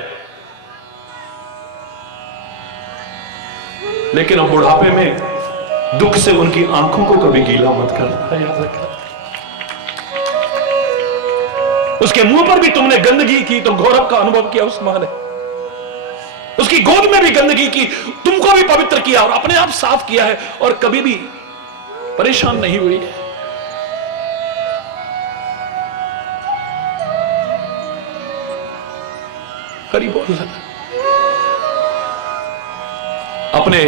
लेकिन अब बुढ़ापे में दुख से उनकी आंखों को कभी गीला मत करना, याद रखना। उसके मुंह पर भी तुमने गंदगी की तो गौरव का अनुभव किया उस मां ने। उसकी गोद में भी गंदगी की, तुमको भी पवित्र किया और अपने आप साफ किया है, और कभी भी परेशान नहीं हुई। हरि बोल। अपने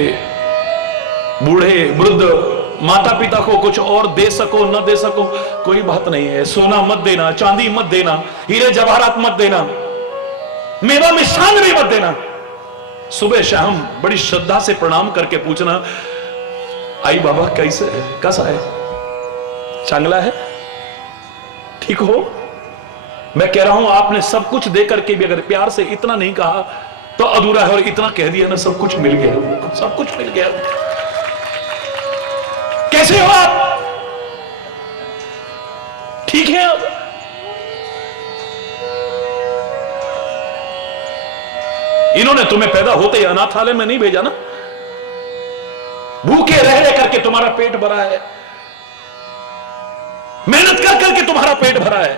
बूढ़े वृद्ध माता पिता को कुछ और दे सको न दे सको कोई बात नहीं है। सोना मत देना, चांदी मत देना, हीरे जवाहरात मत देना, मेवा मिष्ठान भी मत देना। सुबह शाम बड़ी श्रद्धा से प्रणाम करके पूछना, आई बाबा कैसे है, कैसा है, चांगला है, ठीक हो। मैं कह रहा हूं आपने सब कुछ दे करके भी अगर प्यार से इतना नहीं कहा तो अधूरा है, और इतना कह दिया ना सब कुछ मिल गया, सब कुछ मिल गया। कैसे हो आप, ठीक है आप, इन्होंने तुम्हें पैदा होते ही अनाथालय में नहीं भेजा ना, भूखे रह रह करके तुम्हारा पेट भरा है, मेहनत कर करके तुम्हारा पेट भरा है,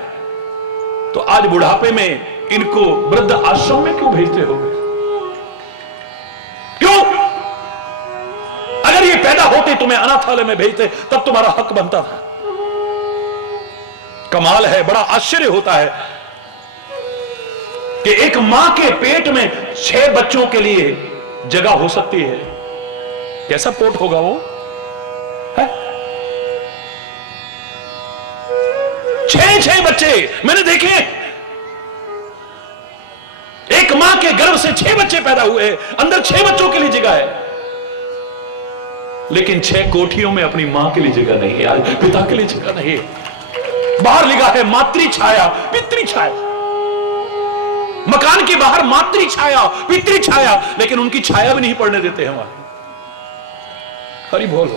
तो आज बुढ़ापे में इनको वृद्ध आश्रम में क्यों भेजते हो? क्यों? अगर ये पैदा होते तुम्हें अनाथालय में भेजते तब तुम्हारा हक बनता था। कमाल है, बड़ा आश्चर्य होता है कि एक मां के पेट में 6 बच्चों के लिए जगह हो सकती है। कैसा पोट होगा वो है? 6 बच्चे मैंने देखे, एक मां के गर्भ से 6 बच्चे पैदा हुए, अंदर 6 बच्चों के लिए जगह है, लेकिन 6 कोठियों में अपनी मां के लिए जगह नहीं है, पिता के लिए जगह नहीं है। बाहर लिखा है मातृ छाया पितृ छाया, मकान के बाहर मातृ छाया पितृ छाया, लेकिन उनकी छाया भी नहीं पड़ने देते हमारे। हरि बोल।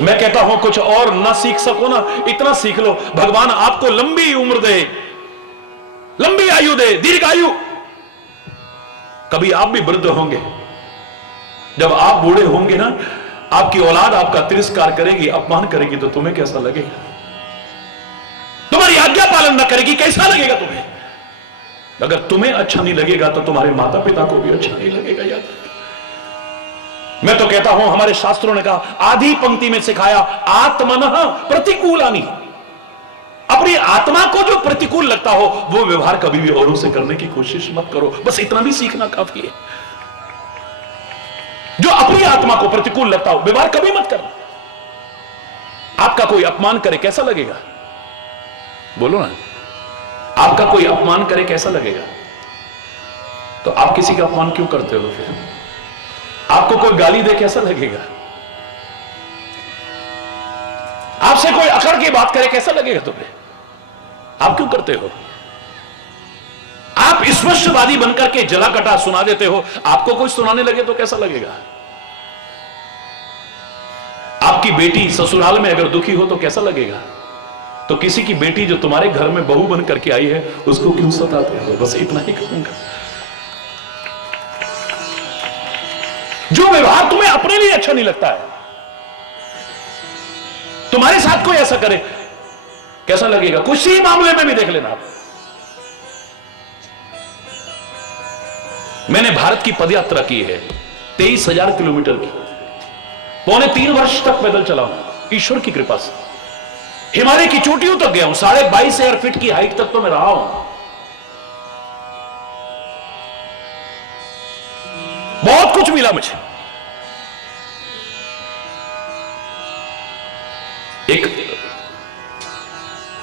मैं कहता हूं कुछ और ना सीख सको ना, इतना सीख लो, भगवान आपको लंबी उम्र दे, लंबी आयु दे, दीर्घ आयु। कभी आप भी वृद्ध होंगे, जब आप बूढ़े होंगे ना, आपकी औलाद आपका तिरस्कार करेगी, अपमान करेगी, तो तुम्हें कैसा लगेगा? तुम्हारी आज्ञा पालन न करेगी, कैसा लगेगा तुम्हें? अगर तुम्हें अच्छा नहीं लगेगा तो तुम्हारे माता पिता को भी अच्छा नहीं लगेगा। याद, मैं तो कहता हूं हमारे शास्त्रों ने कहा, आधी पंक्ति में सिखाया, आत्मनः प्रतिकूलानि। अपनी आत्मा को जो प्रतिकूल लगता हो वो व्यवहार कभी भी औरों से करने की कोशिश मत करो। बस इतना भी सीखना काफी है। जो अपनी आत्मा को प्रतिकूल लगता हो व्यवहार कभी मत करना। आपका कोई अपमान करे कैसा लगेगा? बोलो ना, आपका कोई अपमान करे कैसा लगेगा? तो आप किसी का अपमान क्यों करते हो? फिर आपको कोई गाली दे कैसा लगेगा? आपसे कोई अकड़ की बात करे कैसा लगेगा तुम्हें? आप क्यों करते हो? आप स्पष्टवादी बनकर के जला कटा सुना देते हो, आपको कोई सुनाने लगे तो कैसा लगेगा? आपकी बेटी ससुराल में अगर दुखी हो तो कैसा लगेगा? तो किसी की बेटी जो तुम्हारे घर में बहू बन करके आई है उसको क्यों सताते हो? बस इतना ही कहूंगा। जो व्यवहार तुम्हें अपने लिए अच्छा नहीं लगता है, तुम्हारे साथ कोई ऐसा करे कैसा लगेगा? कुछ ही मामले में भी देख लेना आप। मैंने भारत की पदयात्रा की है 23,000 किलोमीटर की, 2.25 वर्ष तक पैदल चला हूं ईश्वर की कृपा से। हिमालय की चोटियों तक गया हूं, 22,500 फीट की हाइट तक तो मैं रहा हूं। बहुत कुछ मिला मुझे। एक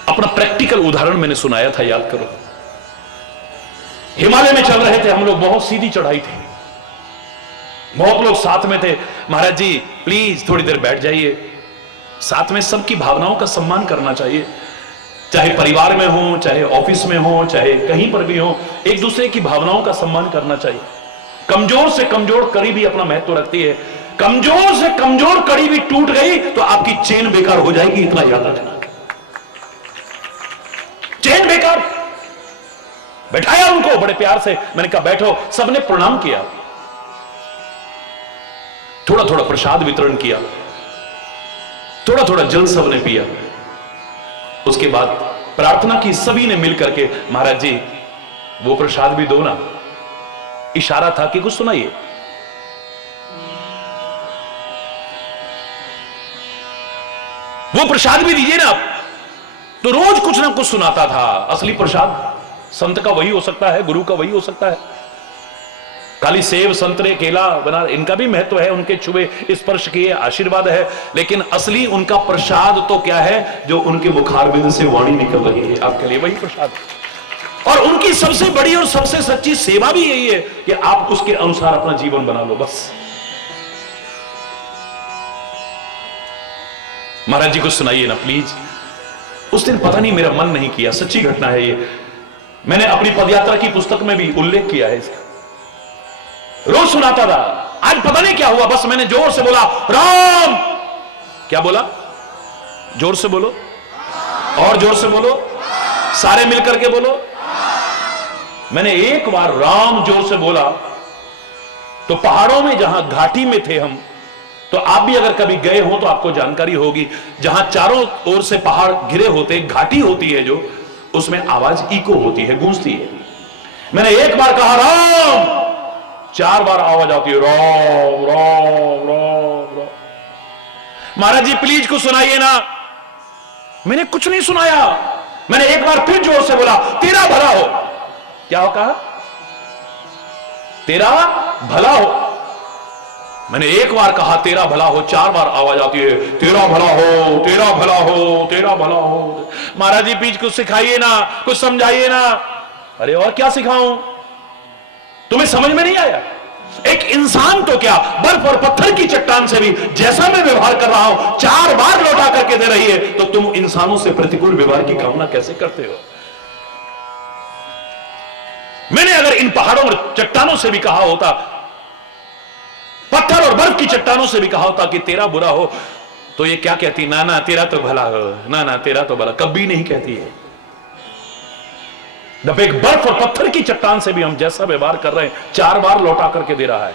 अपना प्रैक्टिकल उदाहरण मैंने सुनाया था, याद करो। हिमालय में चल रहे थे हम लोग, बहुत सीधी चढ़ाई थी, बहुत लोग साथ में थे। महाराज जी प्लीज थोड़ी देर बैठ जाइए। साथ में सबकी भावनाओं का सम्मान करना चाहिए, चाहे परिवार में हो, चाहे ऑफिस में हो, चाहे कहीं पर भी हो, एक दूसरे की भावनाओं का सम्मान करना चाहिए। कमजोर से कमजोर कड़ी भी अपना महत्व रखती है। कमजोर से कमजोर कड़ी भी टूट गई तो आपकी चेन बेकार हो जाएगी, इतना याद रखना। चेन बेकार। बैठाया उनको बड़े प्यार से, मैंने कहा बैठो। सबने प्रणाम किया, थोड़ा थोड़ा प्रसाद वितरण किया, थोड़ा थोड़ा जल सबने पिया। उसके बाद प्रार्थना की सभी ने मिलकर के, महाराज जी वो प्रसाद भी दो ना। इशारा था कि कुछ सुनाइए। वो प्रसाद भी दीजिए ना आप। तो रोज कुछ ना कुछ सुनाता था। असली प्रसाद संत का वही हो सकता है, गुरु का वही हो सकता है। खाली सेब संतरे केला बना, इनका भी महत्व है, उनके छुए स्पर्श किए आशीर्वाद है, लेकिन असली उनका प्रसाद तो क्या है? जो उनके मुखारबिंद से वाणी निकल रही है, आपके लिए वही प्रसाद है। और उनकी सबसे बड़ी और सबसे सच्ची सेवा भी यही है कि आप उसके अनुसार अपना जीवन बना लो, बस। महाराज जी को सुनाइए ना प्लीज। उस दिन पता नहीं मेरा मन नहीं किया, सच्ची घटना है ये। मैंने अपनी पदयात्रा की पुस्तक में भी उल्लेख किया है इसका। रोज सुनाता था, आज पता नहीं क्या हुआ, बस मैंने जोर से बोला राम। क्या बोला? जोर से बोलो, और जोर से बोलो, सारे मिलकर के बोलो। मैंने एक बार राम जोर से बोला तो पहाड़ों में, जहां घाटी में थे हम, तो आप भी अगर कभी गए हो तो आपको जानकारी होगी, जहां चारों ओर से पहाड़ घिरे होते, घाटी होती है जो, उसमें आवाज इको होती है, गूंजती है। मैंने एक बार कहा राम, 4 बार आवाज आती है राम राम राम राम। महाराज जी प्लीज कुछ सुनाइए ना। मैंने कुछ नहीं सुनाया। मैंने एक बार फिर जोर से बोला तेरा भला हो। क्या हो कहा? तेरा भला हो। मैंने एक बार कहा तेरा भला हो, 4 बार आवाज आती है तेरा भला हो, तेरा भला हो, तेरा भला हो। महाराज जी प्लीज कुछ सिखाइए ना, कुछ समझाइए ना। अरे और क्या सिखाऊं, तुम्हें समझ में नहीं आया? एक इंसान तो क्या, बर्फ और पत्थर की चट्टान से भी जैसा मैं व्यवहार कर रहा हूं 4 बार लौटा करके दे रही है, तो तुम इंसानों से प्रतिकूल व्यवहार की कामना कैसे करते हो? मैंने अगर इन पहाड़ों और चट्टानों से भी कहा होता, पत्थर और बर्फ की चट्टानों से भी कहा होता कि तेरा बुरा हो, तो ये क्या कहती? ना ना तेरा तो भला हो, ना ना तेरा तो भला। कभी नहीं कहती है। जब एक बर्फ और पत्थर की चट्टान से भी हम जैसा व्यवहार कर रहे हैं 4 बार लौटा करके दे रहा है।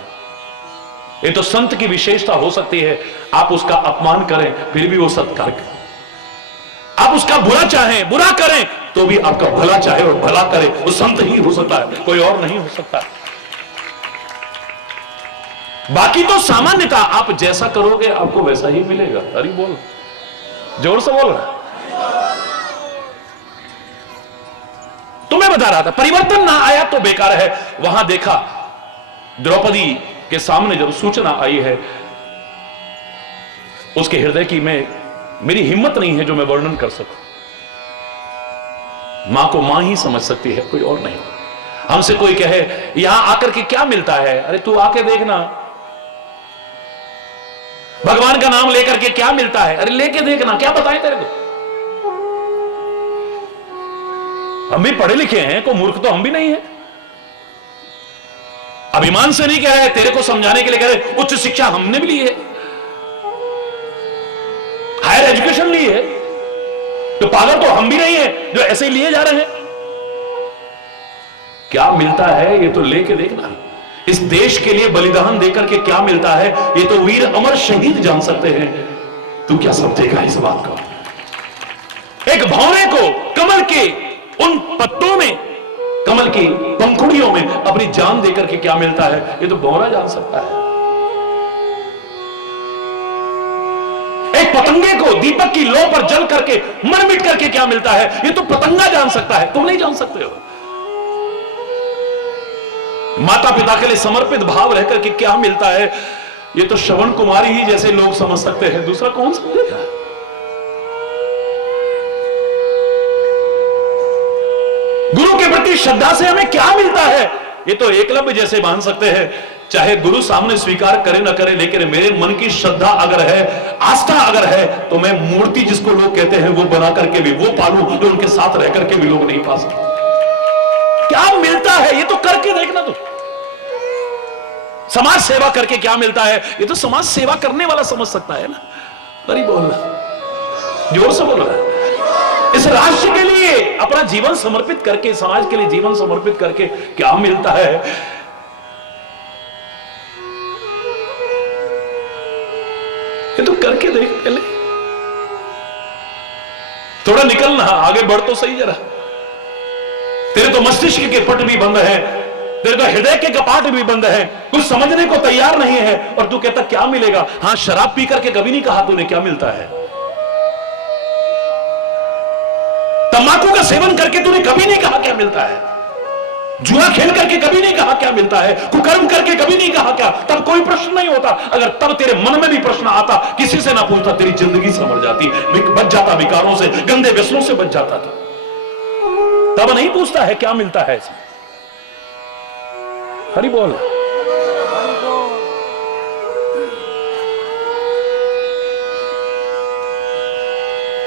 ये तो संत की विशेषता हो सकती है। आप उसका अपमान करें फिर भी वो सत्कार करे, आप उसका बुरा चाहें, बुरा करें तो भी आपका भला चाहे और भला करे, वो संत ही हो सकता है, कोई और नहीं हो सकता। बाकी तो सामान्यता आप जैसा करोगे आपको वैसा ही मिलेगा। अरे बोल, जोर से बोल रहा। तो मैं बता रहा था परिवर्तन ना आया तो बेकार है। वहां देखा द्रौपदी के सामने जब सूचना आई है, उसके हृदय की मेरी हिम्मत नहीं है जो मैं वर्णन कर सकूं। मां को मां ही समझ सकती है, कोई और नहीं। हमसे कोई कहे यहां आकर के क्या मिलता है, अरे तू आके देखना। भगवान का नाम लेकर के क्या मिलता है, अरे लेके देखना, क्या बताएं तेरे को। हम भी पढ़े लिखे हैं, कोई मूर्ख तो हम भी नहीं है। अभिमान से नहीं कह रहे, तेरे को समझाने के लिए कह रहे। उच्च शिक्षा हमने भी ली है, हायर एजुकेशन ली है, तो पागल तो हम भी नहीं है जो ऐसे ही लिए जा रहे हैं। क्या मिलता है ये तो लेके देखना। इस देश के लिए बलिदान देकर के क्या मिलता है ये तो वीर अमर शहीद जान सकते हैं। तू क्या समझेगा इस बात को? एक भौरे को कमल के उन पत्तों में, कमल की पंखुड़ियों में अपनी जान देकर के क्या मिलता है ये तो भौरा जान सकता है। एक पतंगे को दीपक की लौ पर जल करके मर मिट करके क्या मिलता है ये तो पतंगा जान सकता है, तुम नहीं जान सकते हो। माता पिता के लिए समर्पित भाव रहकर के क्या मिलता है ये तो श्रवण कुमारी ही जैसे लोग समझ सकते हैं, दूसरा कौन समझेगा? गुरु के प्रति श्रद्धा से हमें क्या मिलता है ये तो एकलव्य जैसे मान सकते हैं। चाहे गुरु सामने स्वीकार करे ना करे, लेकिन मेरे मन की श्रद्धा अगर है, आस्था अगर है, तो मैं मूर्ति जिसको लोग कहते हैं वो बना करके भी वो पालूं जो उनके साथ रह करके भी लोग नहीं पा सकते। क्या मिलता है ये तो करके देखना। तो समाज सेवा करके क्या मिलता है ये तो समाज सेवा करने वाला समझ सकता है ना। अरे बोलना, जोर से बोल रहा है। इस राष्ट्र के लिए अपना जीवन समर्पित करके, समाज के लिए जीवन समर्पित करके क्या मिलता है ये तो करके देख पहले। थोड़ा निकलना, आगे बढ़ तो सही जरा। तेरे तो मस्तिष्क के पट भी बंद है, तेरे तो हृदय के कपाट भी बंद है, कुछ समझने को तैयार नहीं है और तू कहता क्या मिलेगा। हां, शराब पी करके कभी नहीं कहा तूने क्या मिलता है। तंबाकू का सेवन करके तूने कभी नहीं कहा क्या मिलता है। जुआ खेल करके कभी नहीं कहा क्या मिलता है। कुकर्म करके कभी नहीं कहा क्या। तब कोई प्रश्न नहीं होता। अगर तब तेरे मन में भी प्रश्न आता, किसी से ना पूछता, तेरी जिंदगी संवर जाती, बच जाता विकारों से, गंदे व्यसनों से बच जाता था। तब नहीं पूछता है क्या मिलता है। हरि बोल।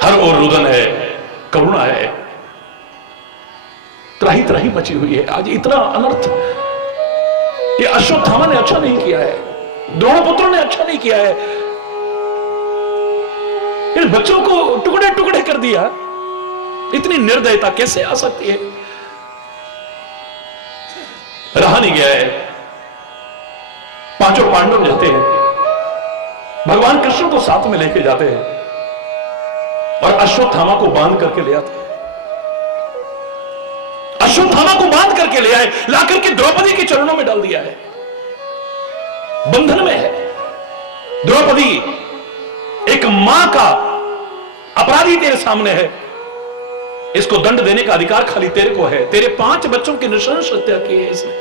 हर ओर रुदन है, करुणा है, त्राही त्राही मची हुई है। आज इतना अनर्थ ये अश्वत्थामा ने अच्छा नहीं किया है, द्रोणपुत्र ने अच्छा नहीं किया है। इन बच्चों को टुकड़े टुकड़े कर दिया। इतनी निर्दयता कैसे आ सकती है? कहा नहीं गया है। पांचों पांडव जाते हैं, भगवान कृष्ण को साथ में लेके जाते हैं और अश्वत्थामा को बांध करके ले आते हैं। अश्वत्थामा को बांध करके ले आए, ला करके द्रौपदी के चरणों में डाल दिया है। बंधन में है द्रौपदी, एक मां का अपराधी तेरे सामने है, इसको दंड देने का अधिकार खाली तेरे को है। तेरे 5 बच्चों की नृशंस हत्या की है इसने।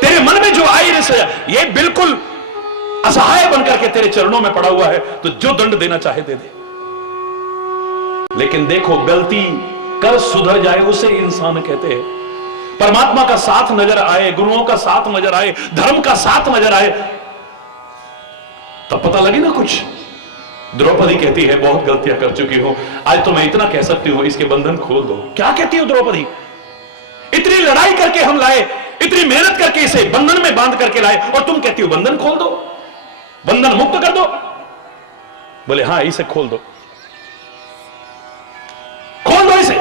तेरे मन में जो आई ये बिल्कुल असहाय बनकर के तेरे चरणों में पड़ा हुआ है, तो जो दंड देना चाहे दे दे। लेकिन देखो, गलती कर सुधर जाए उसे इंसान कहते हैं। परमात्मा का साथ नजर आए, गुरुओं का साथ नजर आए, धर्म का साथ नजर आए, तब पता लगे ना कुछ। द्रौपदी कहती है बहुत गलतियां कर चुकी हूं, आज तो मैं इतना कह सकती हूं इसके बंधन खोल दो। क्या कहती हो द्रौपदी? इतनी लड़ाई करके हम लाए, इतनी मेहनत करके इसे बंधन में बांध करके लाए, और तुम कहती हो बंधन खोल दो, बंधन मुक्त कर दो। बोले हाँ, इसे खोल दो, खोल दो इसे।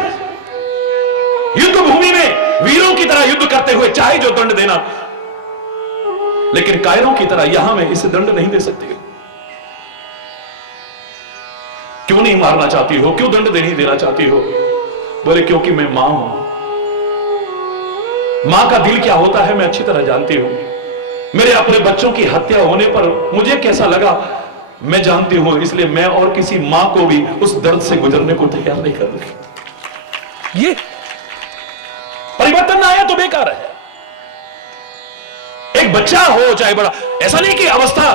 युद्ध भूमि में वीरों की तरह युद्ध करते हुए चाहे जो दंड देना, लेकिन कायरों की तरह यहां मैं इसे दंड नहीं दे सकती। क्यों नहीं मारना चाहती हो? क्यों दंड नहीं देना चाहती हो? बोले क्योंकि मैं मां हूं। मां का दिल क्या होता है मैं अच्छी तरह जानती हूं। मेरे अपने बच्चों की हत्या होने पर मुझे कैसा लगा मैं जानती हूं, इसलिए मैं और किसी मां को भी उस दर्द से गुजरने को तैयार नहीं कर रही। ये परिवर्तन ना आया तो बेकार है। एक बच्चा हो चाहे बड़ा, ऐसा नहीं कि अवस्था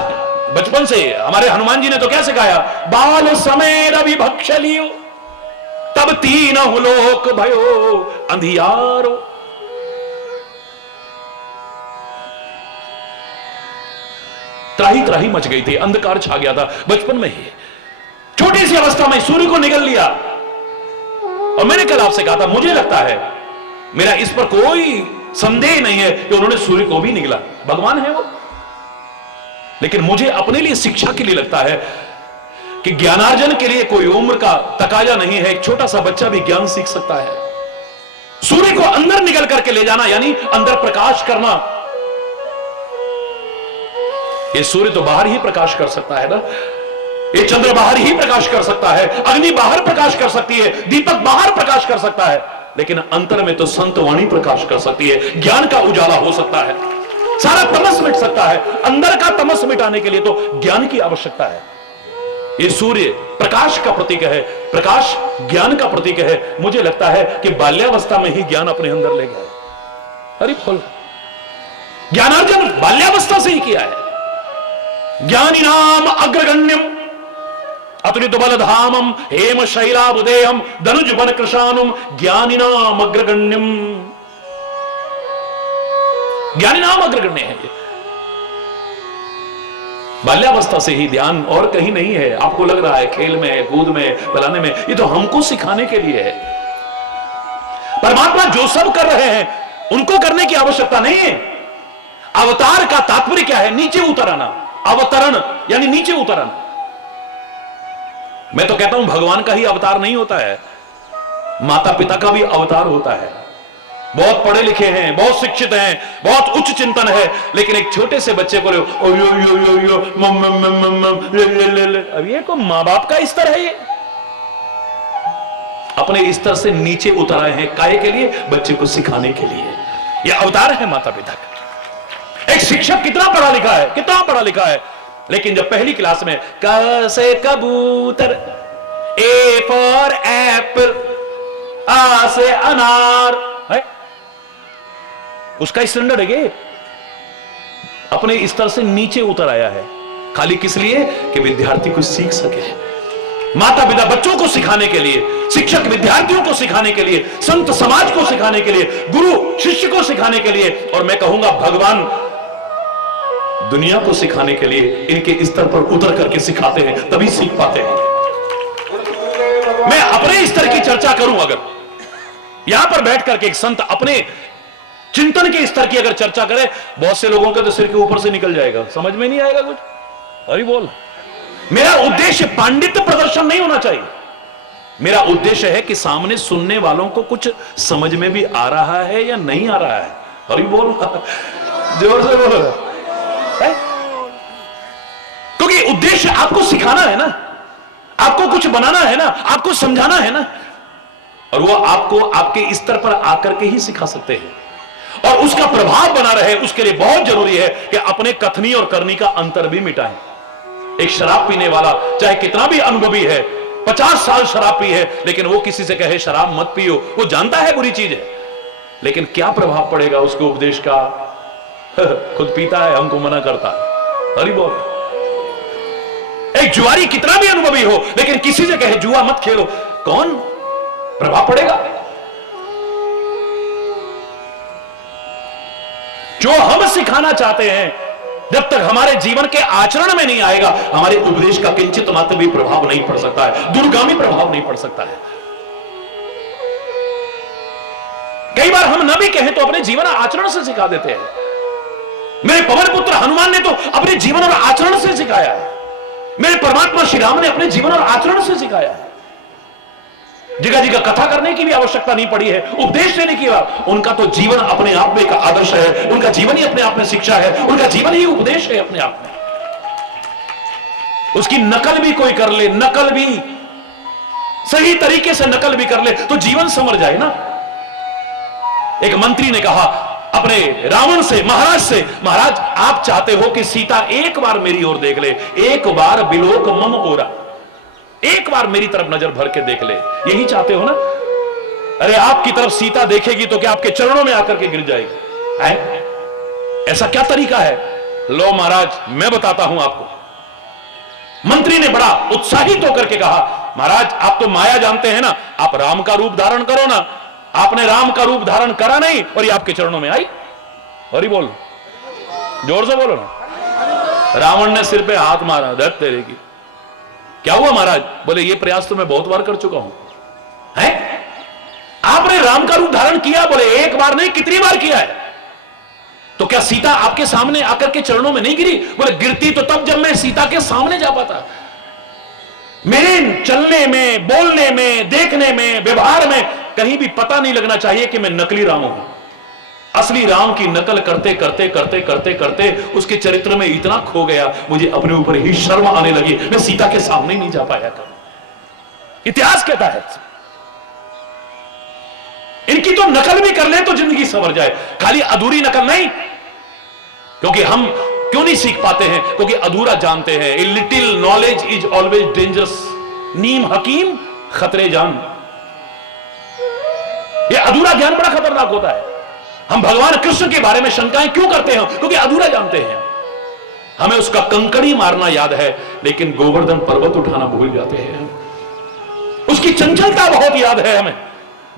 बचपन से। हमारे हनुमान जी ने तो क्या सिखाया? बाल समय रवि भक्ष लियो तब तीन लोक भयो अंधियारो। त्राही त्राही मच गई थी, अंधकार छा गया था बचपन में ही। छोटी सी अवस्था में सूर्य को निगल लिया। और मैंने कल आपसे कहा था, मुझे लगता है, मेरा इस पर कोई संदेह नहीं है कि उन्होंने सूर्य को भी निगला, भगवान है वो। लेकिन मुझे अपने लिए, शिक्षा के लिए लगता है कि ज्ञानार्जन के लिए कोई उम्र का तकाजा नहीं है। एक छोटा सा बच्चा भी ज्ञान सीख सकता है। सूर्य को अंदर निगल करके ले जाना यानी अंदर प्रकाश करना। ये सूर्य तो बाहर ही प्रकाश कर सकता है ना, ये चंद्र बाहर ही प्रकाश कर सकता है, अग्नि बाहर प्रकाश कर सकती है, दीपक बाहर प्रकाश कर सकता है, लेकिन अंतर में तो संत वाणी प्रकाश कर सकती है। ज्ञान का उजाला हो सकता है, सारा तमस मिट सकता है। अंदर का तमस मिटाने के लिए तो ज्ञान की आवश्यकता है। ये सूर्य प्रकाश का प्रतीक है, प्रकाश ज्ञान का प्रतीक है। मुझे लगता है कि बाल्यावस्था में ही ज्ञान अपने अंदर ले गए। अरे बोल, ज्ञानार्जन बाल्यावस्था से ही किया है। ज्ञानी नाम अग्रगण्यम अतुलित बलधामम हेम शैलाबुदेयम धनुज बन कृशानुम ज्ञानी नाम अग्रगण्यम। ज्ञानी नाम अग्रगण्य है। बाल्यावस्था से ही ध्यान, और कहीं नहीं है। आपको लग रहा है खेल में, कूद में, फलाने में, ये तो हमको सिखाने के लिए है। परमात्मा जो सब कर रहे हैं उनको करने की आवश्यकता नहीं है। अवतार का तात्पर्य क्या है? नीचे उतर आना। अवतरण यानी नीचे उतर आना। मैं तो कहता हूं भगवान का ही अवतार नहीं होता है, माता पिता का भी अवतार होता है। बहुत पढ़े लिखे हैं, बहुत शिक्षित हैं, बहुत उच्च चिंतन है, लेकिन एक छोटे से बच्चे को अब ये को मां बाप का स्तर है। ये अपने स्तर से नीचे उतर आए हैं, काहे के लिए? बच्चे को सिखाने के लिए। यह अवतार है माता पिता का। एक शिक्षक कितना पढ़ा लिखा है, कितना पढ़ा लिखा है, लेकिन जब पहली क्लास में क से कबूतर, ए फॉर एप्पल, आ से अनार है, उसका स्टैंडर्ड है अपने स्तर से नीचे उतर आया है। खाली किस लिए? कि विद्यार्थी कुछ सीख सके। माता पिता बच्चों को सिखाने के लिए, शिक्षक विद्यार्थियों को सिखाने के लिए, संत समाज को सिखाने के लिए, गुरु शिष्य को सिखाने के लिए, और मैं कहूंगा भगवान दुनिया को सिखाने के लिए इनके स्तर पर उतर करके सिखाते हैं, तभी सीख पाते हैं। मैं अपने स्तर की चर्चा करूं, अगर यहां पर बैठ करके एक संत अपने चिंतन के स्तर की अगर चर्चा करे, बहुत से लोगों के तो सिर के ऊपर से निकल जाएगा, समझ में नहीं आएगा कुछ। अरे बोल, मेरा उद्देश्य पांडित्य प्रदर्शन नहीं होना चाहिए। मेरा उद्देश्य है कि सामने सुनने वालों को कुछ समझ में भी आ रहा है या नहीं आ रहा है। हरी बोल, जोर से बोलो। क्योंकि उद्देश्य आपको सिखाना है ना, आपको कुछ बनाना है ना, आपको समझाना है ना, और वो आपको आपके स्तर पर आकर के ही सिखा सकते हैं। और उसका प्रभाव बना रहे उसके लिए बहुत जरूरी है कि अपने कथनी और करनी का अंतर भी मिटाएं। एक शराब पीने वाला चाहे कितना भी अनुभवी है, 50 साल शराब पी है, लेकिन वो किसी से कहे शराब मत पियो, वो जानता है बुरी चीज है, लेकिन क्या प्रभाव पड़ेगा उसके उपदेश का? खुद पीता है, हमको मना करता है। हरी बोल। एक जुआरी कितना भी अनुभवी हो, लेकिन किसी से कहे जुआ मत खेलो, कौन प्रभाव पड़ेगा? जो हम सिखाना चाहते हैं जब तक हमारे जीवन के आचरण में नहीं आएगा, हमारे उपदेश का किंचित मात्र भी प्रभाव नहीं पड़ सकता है, दूरगामी प्रभाव नहीं पड़ सकता है। कई बार हम न भी कहें तो अपने जीवन आचरण से सिखा देते हैं। मेरे पवन पुत्र हनुमान ने तो अपने जीवन और आचरण से सिखाया है, मेरे परमात्मा श्री राम ने अपने जीवन और आचरण से सिखाया है। जगह जगह कथा करने की भी आवश्यकता नहीं पड़ी है, उपदेश देने की। उनका तो जीवन अपने आप में एक आदर्श है, उनका जीवन ही अपने आप में शिक्षा है, उनका जीवन ही उपदेश है अपने आप में। उसकी नकल भी कोई कर ले, नकल भी सही तरीके से नकल भी कर ले तो जीवन समझ जाए ना। एक मंत्री ने कहा अपने रावण से, महाराज से, महाराज आप चाहते हो कि सीता एक बार मेरी ओर देख ले, एक बार बिलोक मम ओरा, एक बार मेरी तरफ नजर भर के देख ले, यही चाहते हो ना? अरे आपकी तरफ सीता देखेगी तो क्या आपके चरणों में आकर के गिर जाएगी? है? ऐसा क्या तरीका है? लो महाराज मैं बताता हूं आपको। मंत्री ने बड़ा उत्साहित होकर के कहा, महाराज आप तो माया जानते हैं ना, आप राम का रूप धारण करो ना। आपने राम का रूप धारण करा नहीं और ये आपके चरणों में आई। हरि बोल, जोर से बोलो ना। रावण ने सिर पे हाथ मारा, दर्द तेरे की। क्या हुआ महाराज? बोले ये प्रयास तो मैं बहुत बार कर चुका हूं। है? आपने राम का रूप धारण किया? बोले एक बार नहीं, कितनी बार किया है? तो क्या सीता आपके सामने आकर के चरणों में नहीं गिरी? बोले गिरती तो तब जब मैं सीता के सामने जा पाता। मेरे चलने में, बोलने में, देखने में, व्यवहार में कहीं भी पता नहीं लगना चाहिए कि मैं नकली राम हूं। असली राम की नकल करते करते करते करते करते उसके चरित्र में इतना खो गया, मुझे अपने ऊपर ही शर्म आने लगी, मैं सीता के सामने नहीं जा पाया कभी। इतिहास कहता है इनकी तो नकल भी कर ले तो जिंदगी संवर जाए, खाली अधूरी नकल नहीं। क्योंकि हम क्यों नहीं सीख पाते हैं? क्योंकि अधूरा जानते हैं। A little knowledge is always dangerous, नीम हकीम खतरे जान। ये अधूरा ज्ञान बड़ा खतरनाक होता है। हम भगवान कृष्ण के बारे में शंकाएं क्यों करते हैं? क्योंकि अधूरा जानते हैं। हमें उसका कंकड़ी मारना याद है, लेकिन गोवर्धन पर्वत उठाना भूल जाते हैं। उसकी चंचलता बहुत याद है हमें,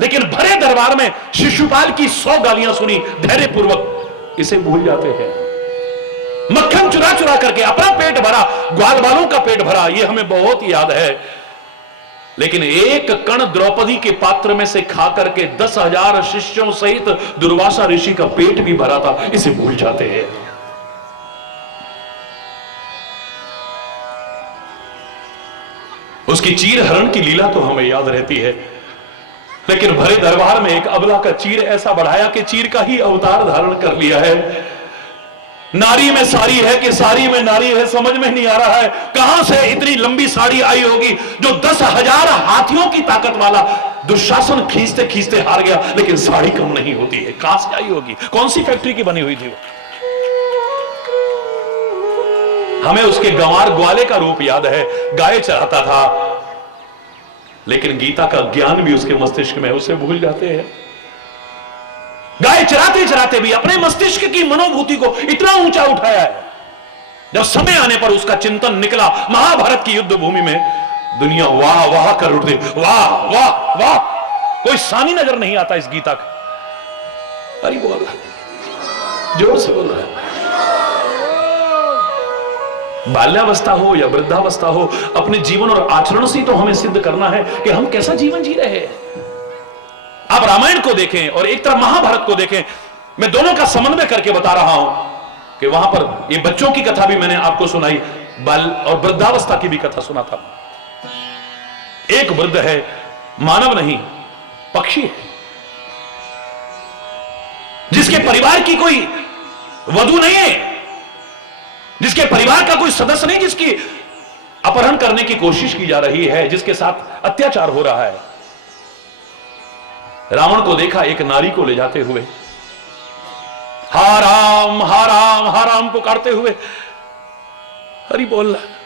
लेकिन भरे दरबार में शिशुपाल की 100 गालियां सुनी धैर्यपूर्वक, इसे भूल जाते हैं। मक्खन चुरा चुरा करके अपना पेट भरा, ग्वाल बालों का पेट भरा, यह हमें बहुत याद है। लेकिन एक कण द्रौपदी के पात्र में से खा करके 10,000 शिष्यों सहित दुर्वासा ऋषि का पेट भी भरा था, इसे भूल जाते हैं। उसकी चीर हरण की लीला तो हमें याद रहती है, लेकिन भरे दरबार में एक अबला का चीर ऐसा बढ़ाया कि चीर का ही अवतार धारण कर लिया है। नारी में साड़ी है कि साड़ी में नारी है, समझ में नहीं आ रहा है। कहां से इतनी लंबी साड़ी आई होगी जो 10,000 हाथियों की ताकत वाला दुशासन खींचते खींचते हार गया, लेकिन साड़ी कम नहीं होती है। कहां से आई होगी? कौन सी फैक्ट्री की बनी हुई थी वो? हमें उसके गंवार ग्वाले का रूप याद है, गाय चराता था, लेकिन गीता का ज्ञान भी उसके मस्तिष्क में, उसे भूल जाते हैं। गाय चराते चराते भी अपने मस्तिष्क की मनोभूति को इतना ऊंचा उठाया है, जब समय आने पर उसका चिंतन निकला महाभारत की युद्ध भूमि में, दुनिया वाह वाह कर उठती, वाह वाह वाह। कोई सानी नजर नहीं आता इस गीता का। अरे बोल रहा, जोर से बोल रहा है। बाल्यावस्था हो या वृद्धावस्था हो, अपने जीवन और आचरण से तो हमें सिद्ध करना है कि हम कैसा जीवन जी रहे हैं। आप रामायण को देखें और एक तरफ महाभारत को देखें, मैं दोनों का समन्वय करके बता रहा हूं कि वहां पर ये बच्चों की कथा भी मैंने आपको सुनाई, बाल और वृद्धावस्था की भी कथा सुना था। एक वृद्ध है, मानव नहीं, पक्षी है, जिसके परिवार की कोई वधू नहीं है, जिसके परिवार का कोई सदस्य नहीं, जिसकी अपहरण करने की कोशिश की जा रही है, जिसके साथ अत्याचार हो रहा है। रावण को देखा एक नारी को ले जाते हुए, हा राम हा राम हा राम पुकारते हुए, हरि बोल रहा है।